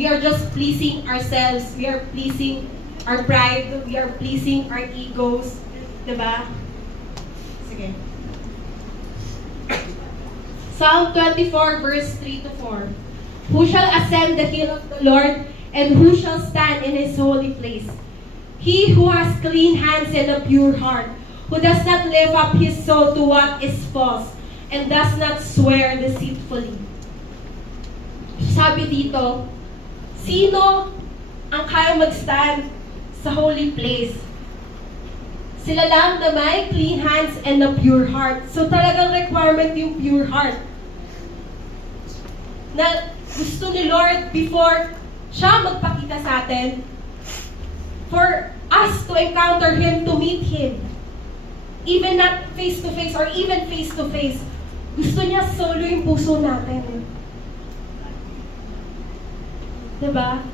We are just pleasing ourselves. We are pleasing our pride. We are pleasing our egos. Diba? Sige. Psalm 24 verse 3 to 4. Who shall ascend the hill of the Lord, and who shall stand in His holy place? He who has clean hands and a pure heart, who does not lift up his soul to what is false, and does not swear deceitfully. Sabi dito, sino ang kaya mag-stand sa holy place? Sila lang na may clean hands and a pure heart. So talagang requirement yung pure heart. Na gusto ni Lord before siya magpakita sa atin, for us to encounter Him, to meet Him. Even not face-to-face or even face-to-face. Gusto niya solo yung puso natin. Diba?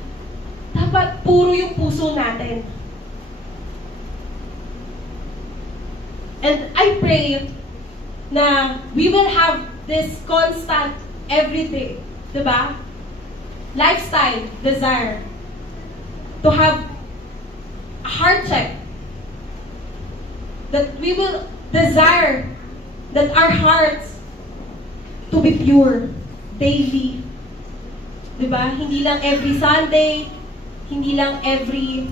Dapat puro yung puso natin. And I pray na we will have this constant everyday, diba? Lifestyle, desire to have a heart check. That we will desire that our hearts to be pure daily. Diba? Hindi lang every Sunday, hindi lang every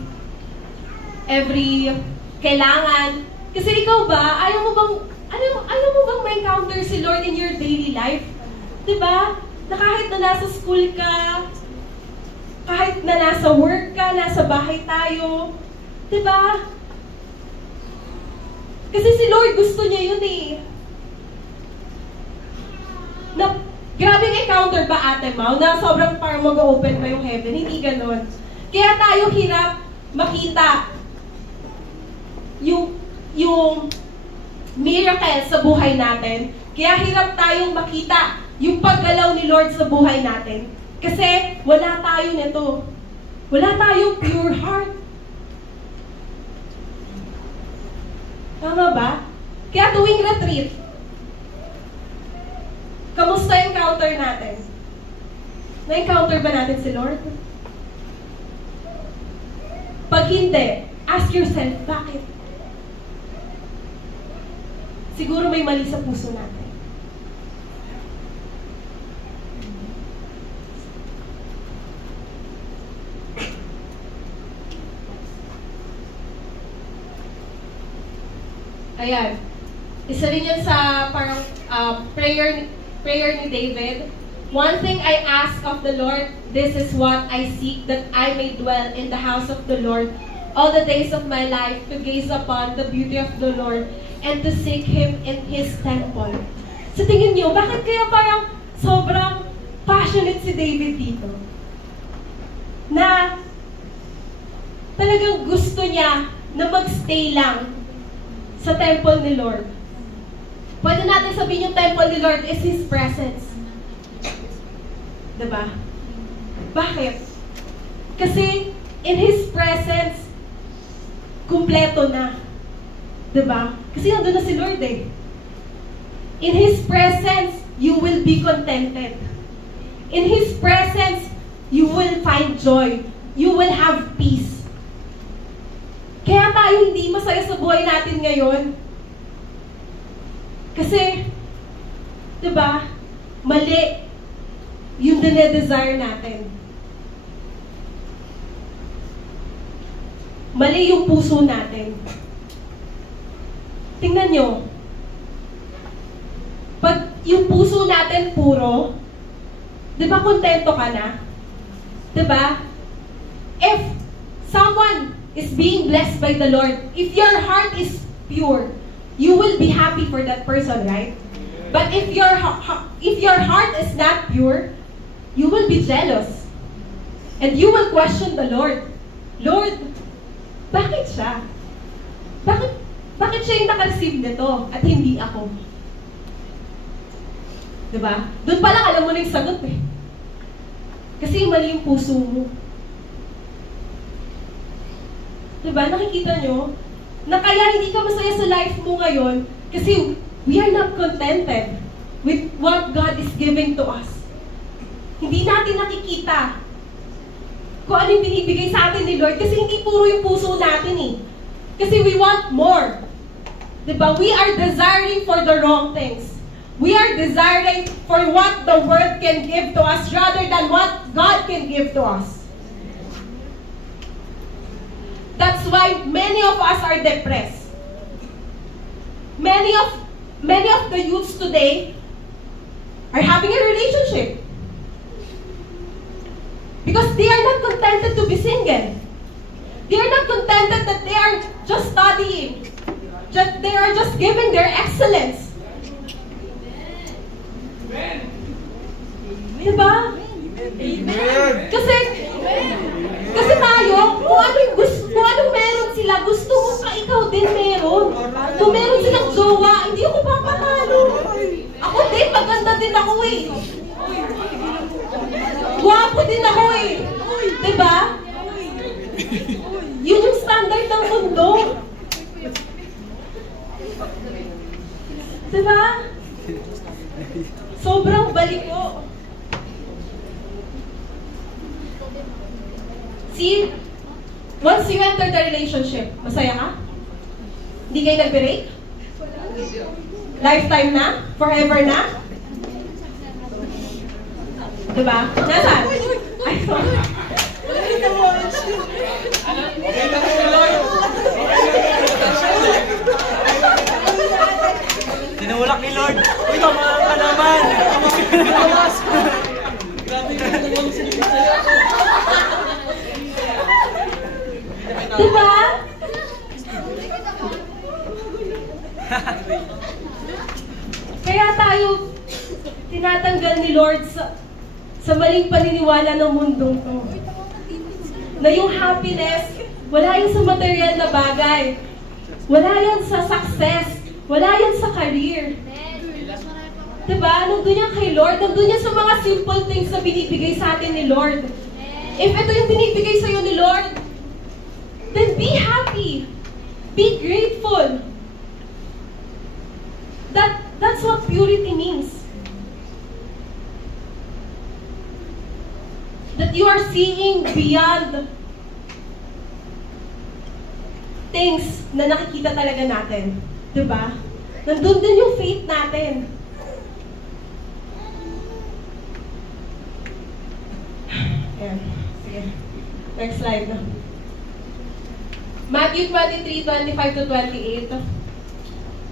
kailangan. Kasi ikaw ba, ayaw mo bang ma-encounter si Lord in your daily life? Diba? Na kahit na nasa school ka, kahit na nasa work ka, nasa bahay tayo, diba? Kasi si Lord gusto niya yun Na, grabing encounter ba Ate Mau, na sobrang parang mag-open pa yung heaven? Hindi ganon. Kaya tayo hirap makita yung miracle sa buhay natin. Kaya hirap tayong makita yung paggalaw ni Lord sa buhay natin. Kasi wala tayo nito. Wala tayong pure heart. Tama ba? Kaya tuwing retreat, kamusta encounter natin? Na-encounter ba natin si Lord? Pag hindi, ask yourself, bakit? Siguro may mali sa puso natin. Ayan. Isa rin yan sa parang prayer ni David. One thing I ask of the Lord, this is what I seek, that I may dwell in the house of the Lord all the days of my life, to gaze upon the beauty of the Lord and to seek Him in His temple. So tingin niyo, bakit kaya parang sobrang passionate si David dito? Na talagang gusto niya na magstay lang sa temple ni Lord. Pwede natin sabihin yung temple ni Lord is His presence. Diba? Bakit? Kasi in His presence, kumpleto na. Diba? Kasi nandun na si Lord eh. In His presence, you will be contented. In His presence, you will find joy. You will have peace. Kaya tayo hindi masaya sa buhay natin ngayon. Kasi, diba, mali yung dinedesire natin. Mali yung puso natin. Tingnan nyo. Pag yung puso natin puro, di ba kontento ka na? Di ba? If someone is being blessed by the Lord, if your heart is pure, you will be happy for that person, right? But if your heart is not pure, you will be jealous. And you will question the Lord. Lord, bakit siya? Bakit siya yung naka-receive nito at hindi ako? Diba? Doon pa lang alam mo na yung sagot eh. Kasi mali yung puso mo. Diba? Nakikita nyo? Na kaya hindi ka masaya sa life mo ngayon kasi we are not contented with what God is giving to us. Hindi natin nakikita kung ano yung binibigay sa atin ni Lord kasi hindi puro yung puso natin eh. Kasi we want more. Diba? We are desiring for the wrong things. We are desiring for what the world can give to us rather than what God can give to us. That's why many of us are depressed. Many of the youths today are having a relationship. Because they are not contented to be single. They are not contented that they are just studying. They are just giving their excellence. Amen. Diba? Amen. Kasi tayo, kung anong meron sila, gusto mo ka ikaw din meron. Kung meron silang jowa, hindi ako papatalo. Ako din, maganda din ako eh. Guwapo din ako eh. Diba? Yun yung standard ng mundo. Diba? Sobrang baliko. See, once you enter the relationship, masaya ka? Hindi kayo nag-break? Lifetime na? Forever na? Diba? Nasaan? Ay, sorry. Tinulak ni Lord. Uy, tamaan ka naman. Diba? Kaya tayo tinatanggal ni Lord sa maling paniniwala ng mundong to. Na yung happiness, wala yun sa material na bagay. Wala yun sa success. Wala yun sa career. Diba? Nandun yan kay Lord. Nandun yan sa mga simple things na binibigay sa atin ni Lord. If ito yung binibigay sa'yo ni Lord, then be happy. Be grateful. That's what purity means. That you are seeing beyond things na nakikita talaga natin. Diba? Nandun din yung faith natin. Ayan. Sige. Next slide. Matthew 23:25-28.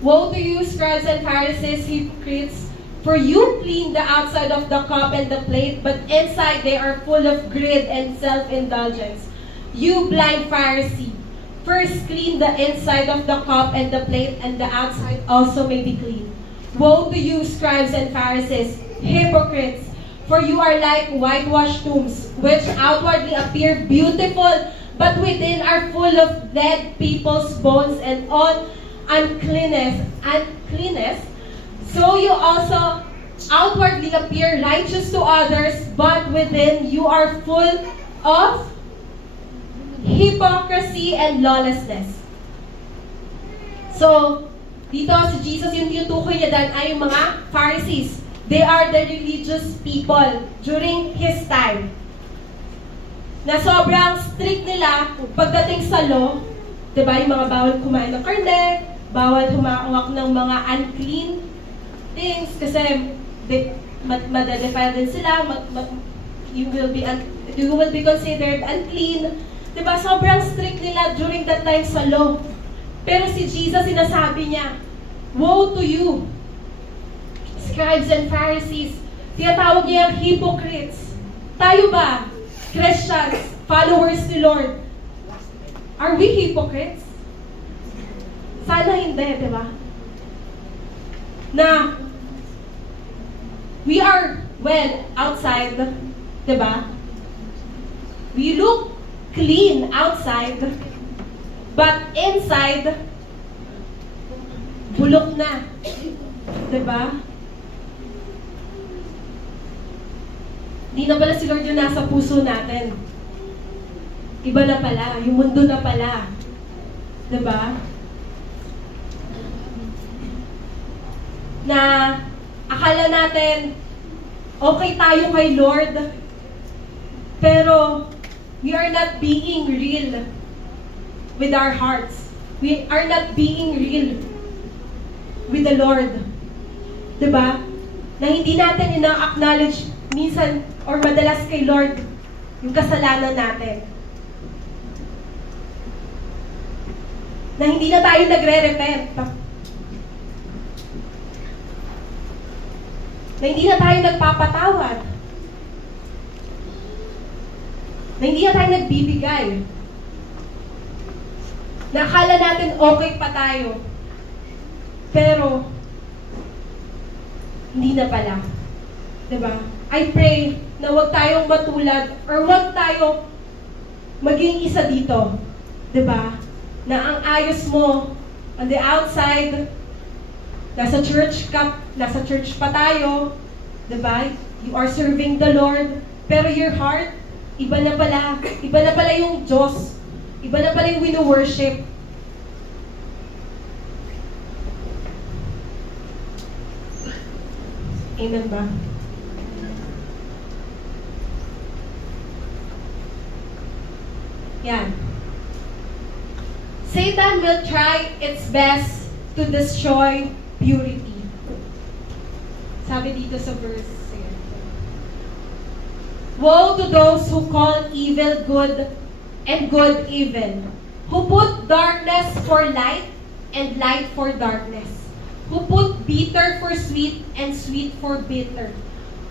Woe to you, scribes and Pharisees, hypocrites, for you clean the outside of the cup and the plate, but inside they are full of greed and self-indulgence. You blind Pharisee, first clean the inside of the cup and the plate, and the outside also may be clean. Woe to you, scribes and Pharisees, hypocrites, for you are like whitewashed tombs, which outwardly appear beautiful, but within are full of dead people's bones and all uncleanness. So you also outwardly appear righteous to others, but within you are full of hypocrisy and lawlessness. So, dito si Jesus, yung tinutukoy niya dan ay yung mga Pharisees. They are the religious people during His time. Na sobrang strict nila pagdating sa law, diba, yung mga bawal kumain ng karne, bawal humawak ng mga unclean things, kasi madadefile din sila, you will be considered unclean. Diba, sobrang strict nila during that time sa law. Pero si Jesus, sinasabi niya, woe to you, scribes and Pharisees. Tinatawag niya yung hypocrites. Tayo ba, Christians, followers ni Lord, are we hypocrites? Sana hindi, di ba? Na we are, well, outside, di ba? We look clean outside, but inside, bulok na. Diba? Di na pala si Lord yung nasa puso natin. Iba na pala. Yung mundo na pala. Diba? Na akala natin okay tayo kay Lord, pero we are not being real with our hearts. We are not being real with the Lord. Diba? Na hindi natin ina-acknowledge minsan or madalas kay Lord yung kasalanan natin. Na hindi na tayo nagre-repent. Na hindi na tayo nagpapatawad. Na hindi na tayo nagbibigay. Na akala natin okay pa tayo. Pero, hindi na pala. Diba? I pray na huwag tayong matulad or huwag tayo maging isa dito. Diba? Na ang ayos mo on the outside, nasa church pa tayo, diba? You are serving the Lord, pero your heart, iba na pala yung Diyos, iba na pala yung wino-worship. Amen ba? Yan. Satan will try its best to destroy purity. Sabi dito sa verse. Woe to those who call evil good and good evil, who put darkness for light and light for darkness, who put bitter for sweet and sweet for bitter.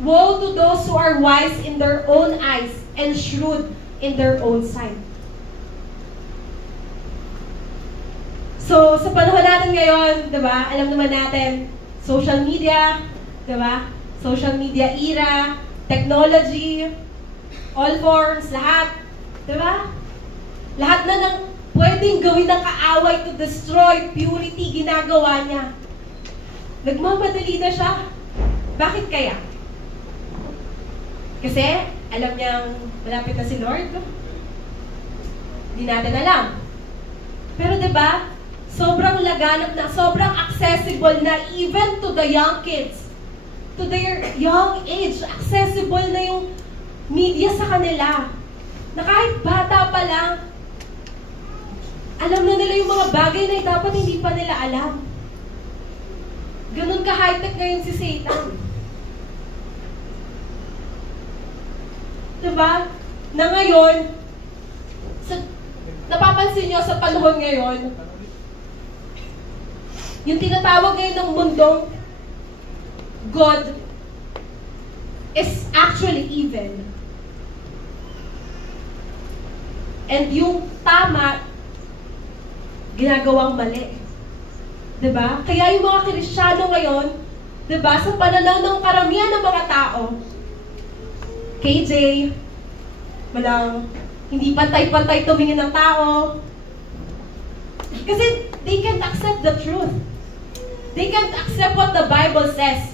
Woe to those who are wise in their own eyes and shrewd in their own sight. So, sa panahon natin ngayon, diba, alam naman natin, social media, diba, social media era, technology, all forms, lahat, diba? Lahat na ng pwedeng gawin ng kaaway to destroy purity, ginagawa niya. Nagmamadali na siya. Bakit kaya? Kasi, alam niyang malapit na si Lord? Hindi natin alam. Pero diba, sobrang laganap na, sobrang accessible na even to the young kids. To their young age, accessible na yung media sa kanila. Na kahit bata pa lang, alam na nila yung mga bagay na dapat hindi pa nila alam. Ganun ka-high-tech ngayon si Satan. Diba? Na ngayon, napapansin nyo sa panahon ngayon, yung tinatawag ngayon ng mundong God is actually evil. And yung tama, ginagawang mali. Diba? Kaya yung mga Kristiyano ngayon, diba, sa pananaw ng karamihan ng mga tao, KJ, malang hindi pantay-pantay tumingin ng tao. Kasi they can't accept the truth. They can't accept what the Bible says.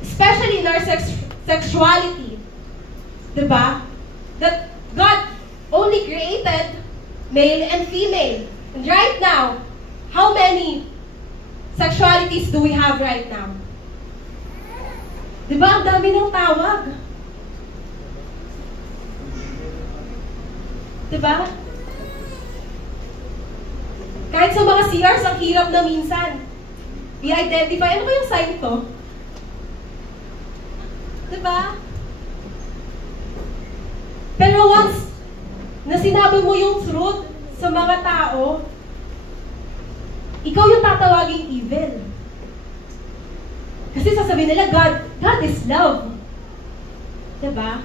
Especially in our sexuality. Diba? That God only created male and female. And right now, How many sexualities do we have right now? Diba? Ang dami ng tawag. Diba? Kahit sa mga CRs, ang hirap na minsan i-identify. Ano ba yung sign to? Diba? Pero once na sinabi mo yung truth sa mga tao, ikaw yung tatawaging evil. Kasi sasabihin nila, God is love. Diba?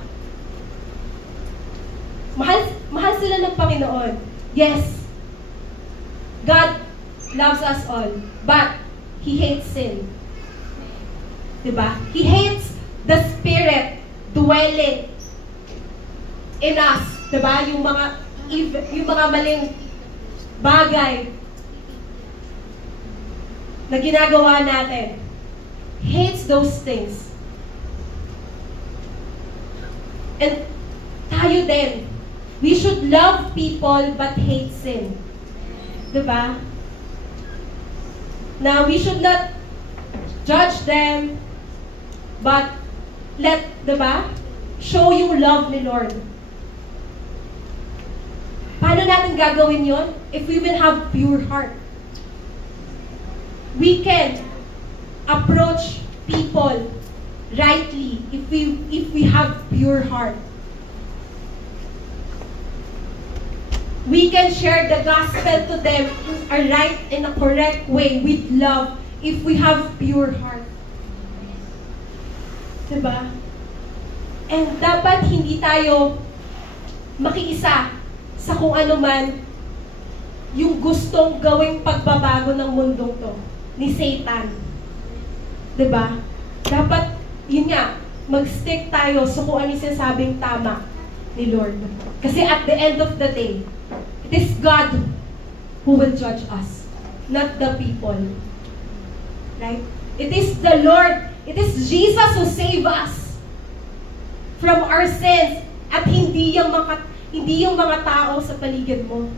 Mahal sila ng Panginoon. Yes. God loves us all. But He hates sin. Diba? He hates the Spirit dwelling in us. Diba? Yung mga maling bagay na ginagawa natin. Hates those things. And tayo din, we should love people but hate sin. Diba? Now, we should not judge them, but diba? Show yung love ni Lord. Paano natin gagawin yon? If we will have pure heart. We can approach people rightly if we have pure heart. We can share the gospel to them a right and a correct way with love if we have pure heart. Diba? And dapat hindi tayo makiisa sa kung ano man yung gustong gawing pagbabago ng mundong to ni Satan. Diba? Dapat, yun nga, mag-stick tayo sa kung ano yung sinasabing tama ni Lord. Kasi at the end of the day, it is God who will judge us, not the people. Right? It is the Lord, it is Jesus who saved us from our sins at hindi yung mga tao sa paligid mo.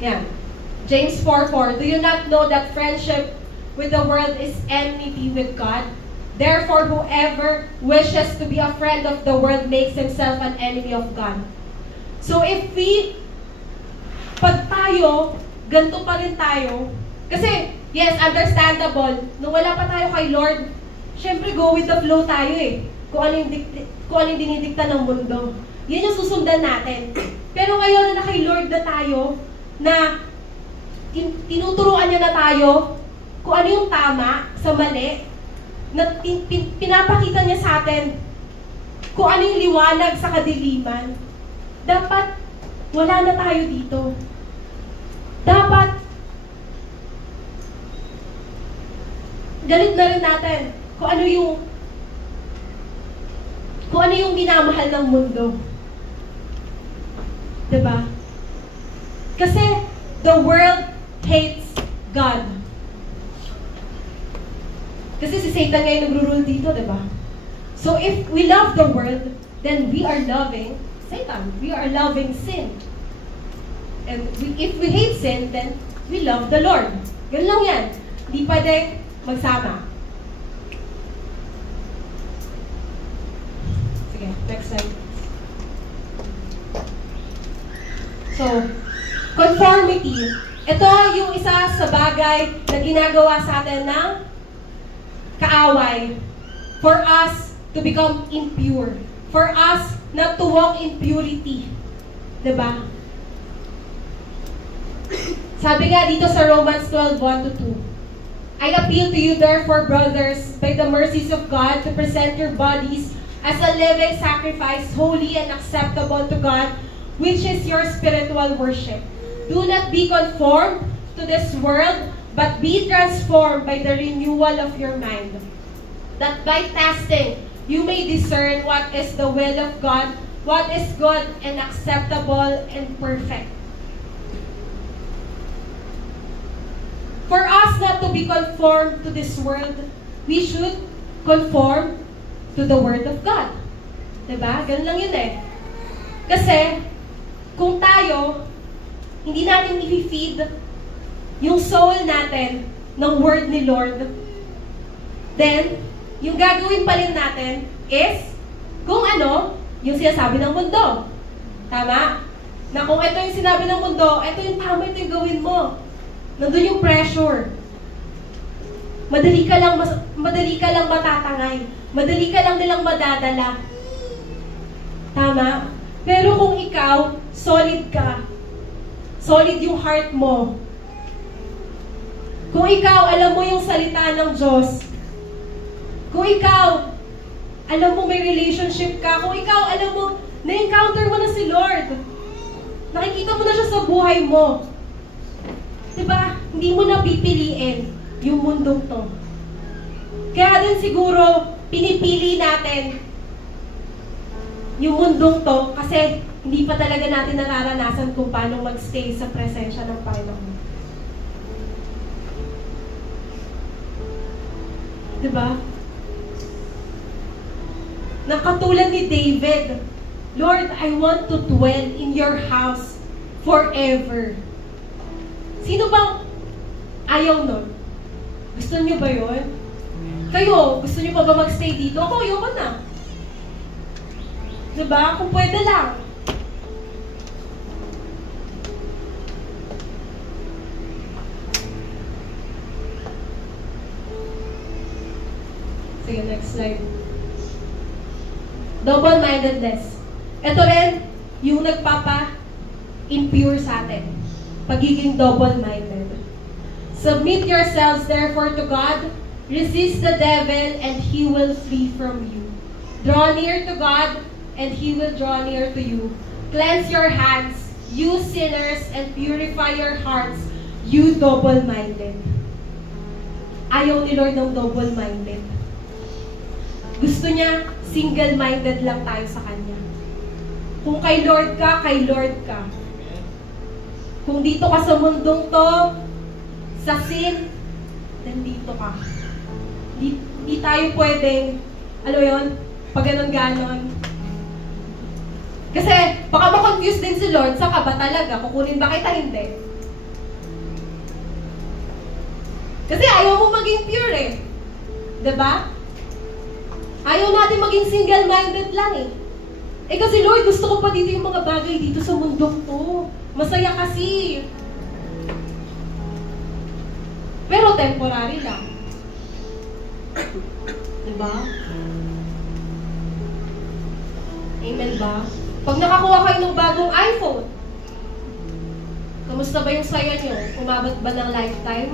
Yeah. James 4:4. Do you not know that friendship with the world is enmity with God? Therefore, whoever wishes to be a friend of the world makes himself an enemy of God. So pag tayo, ganito pa rin tayo, kasi, yes, understandable, nung wala pa tayo kay Lord, syempre go with the flow tayo eh. Kung ano yung dinidikta ng mundo. Yan yung susundan natin. Pero ngayon na kay Lord na tayo, na tinuturuan niya na tayo kung ano yung tama sa mali, na pinapakita niya sa atin kung ano yung liwanag sa kadiliman, dapat wala na tayo dito. Dapat galit na rin natin kung ano yung minamahal ng mundo. Diba? Kasi the world hates God. Kasi si Satan ngayon nagro-rule dito, diba? So if we love the world, then we are loving Satan. We are loving sin. And if we hate sin, then we love the Lord. Ganun lang yan. Hindi pwede magsama. Sige, next slide. So, conformity. Ito yung isa sa bagay na ginagawa sa atin ng kaaway. For us to become impure. For us not to walk in purity. Diba? Sabi nga dito sa Romans 12:1-2. I appeal to you therefore, brothers, by the mercies of God, to present your bodies as a living sacrifice, holy and acceptable to God, which is your spiritual worship. Do not be conformed to this world, but be transformed by the renewal of your mind, that by testing you may discern what is the will of God, what is good and acceptable and perfect. For us not to be conformed to this world, we should conform to the Word of God. Diba? Ganun lang yun eh. Kasi, kung tayo, hindi natin i-feed yung soul natin ng word ni Lord, then, yung gagawin pa rin natin is, kung ano, yung sinasabi ng mundo. Tama? Na kung ito yung sinabi ng mundo, ito yung tama, ito yung gawin mo. Nandun yung pressure. Madali ka lang matatangay. Madali ka lang nilang madadala. Tama? Pero kung ikaw, solid ka, solid yung heart mo, kung ikaw, alam mo yung salita ng Diyos, kung ikaw, alam mo may relationship ka, kung ikaw, alam mo, na-encounter mo na si Lord, nakikita mo na siya sa buhay mo, diba? Hindi mo na pipiliin yung mundong to. Kaya din siguro, pinipili natin yung mundong to kasi hindi pa talaga natin nararanasan kung paano magstay sa presensya ng Panginoon. Diba? Nakatulad ni David, Lord, I want to dwell in your house forever. Sino bang ayaw nun? Gusto niyo ba yun? Kayo, gusto niyo pa ba magstay dito? Ako, ayoko na. Diba? Kung pwede lang. Sige, next slide. Double-mindedness. Ito rin, yung nagpapa-impure sa atin. Pagiging double-minded. Submit yourselves therefore to God, resist the devil, and he will flee from you. Draw near to God, and he will draw near to you. Cleanse your hands, you sinners, and purify your hearts, you double-minded. Ayaw ni Lord ng double-minded. Gusto niya, single-minded lang tayo sa Kanya. Kung kay Lord ka, kay Lord ka. Kung dito ka sa mundong to, sa sin, then dito ka. Hindi tayo pwedeng, alam yun, pag ganon-ganon. Kasi, baka ma-confuse din si Lord, saan ka ba talaga? Kukunin ba kita? Hindi. Kasi ayaw mo maging pure eh. Diba? Ayaw natin maging single-minded lang eh. Eh kasi Lord, gusto ko pa dito yung mga bagay dito sa mundong to. Masaya kasi. Pero temporary lang. Diba? Amen ba? Pag nakakuha kayo ng bagong iPhone, kamusta ba yung saya nyo? Umabot ba ng lifetime?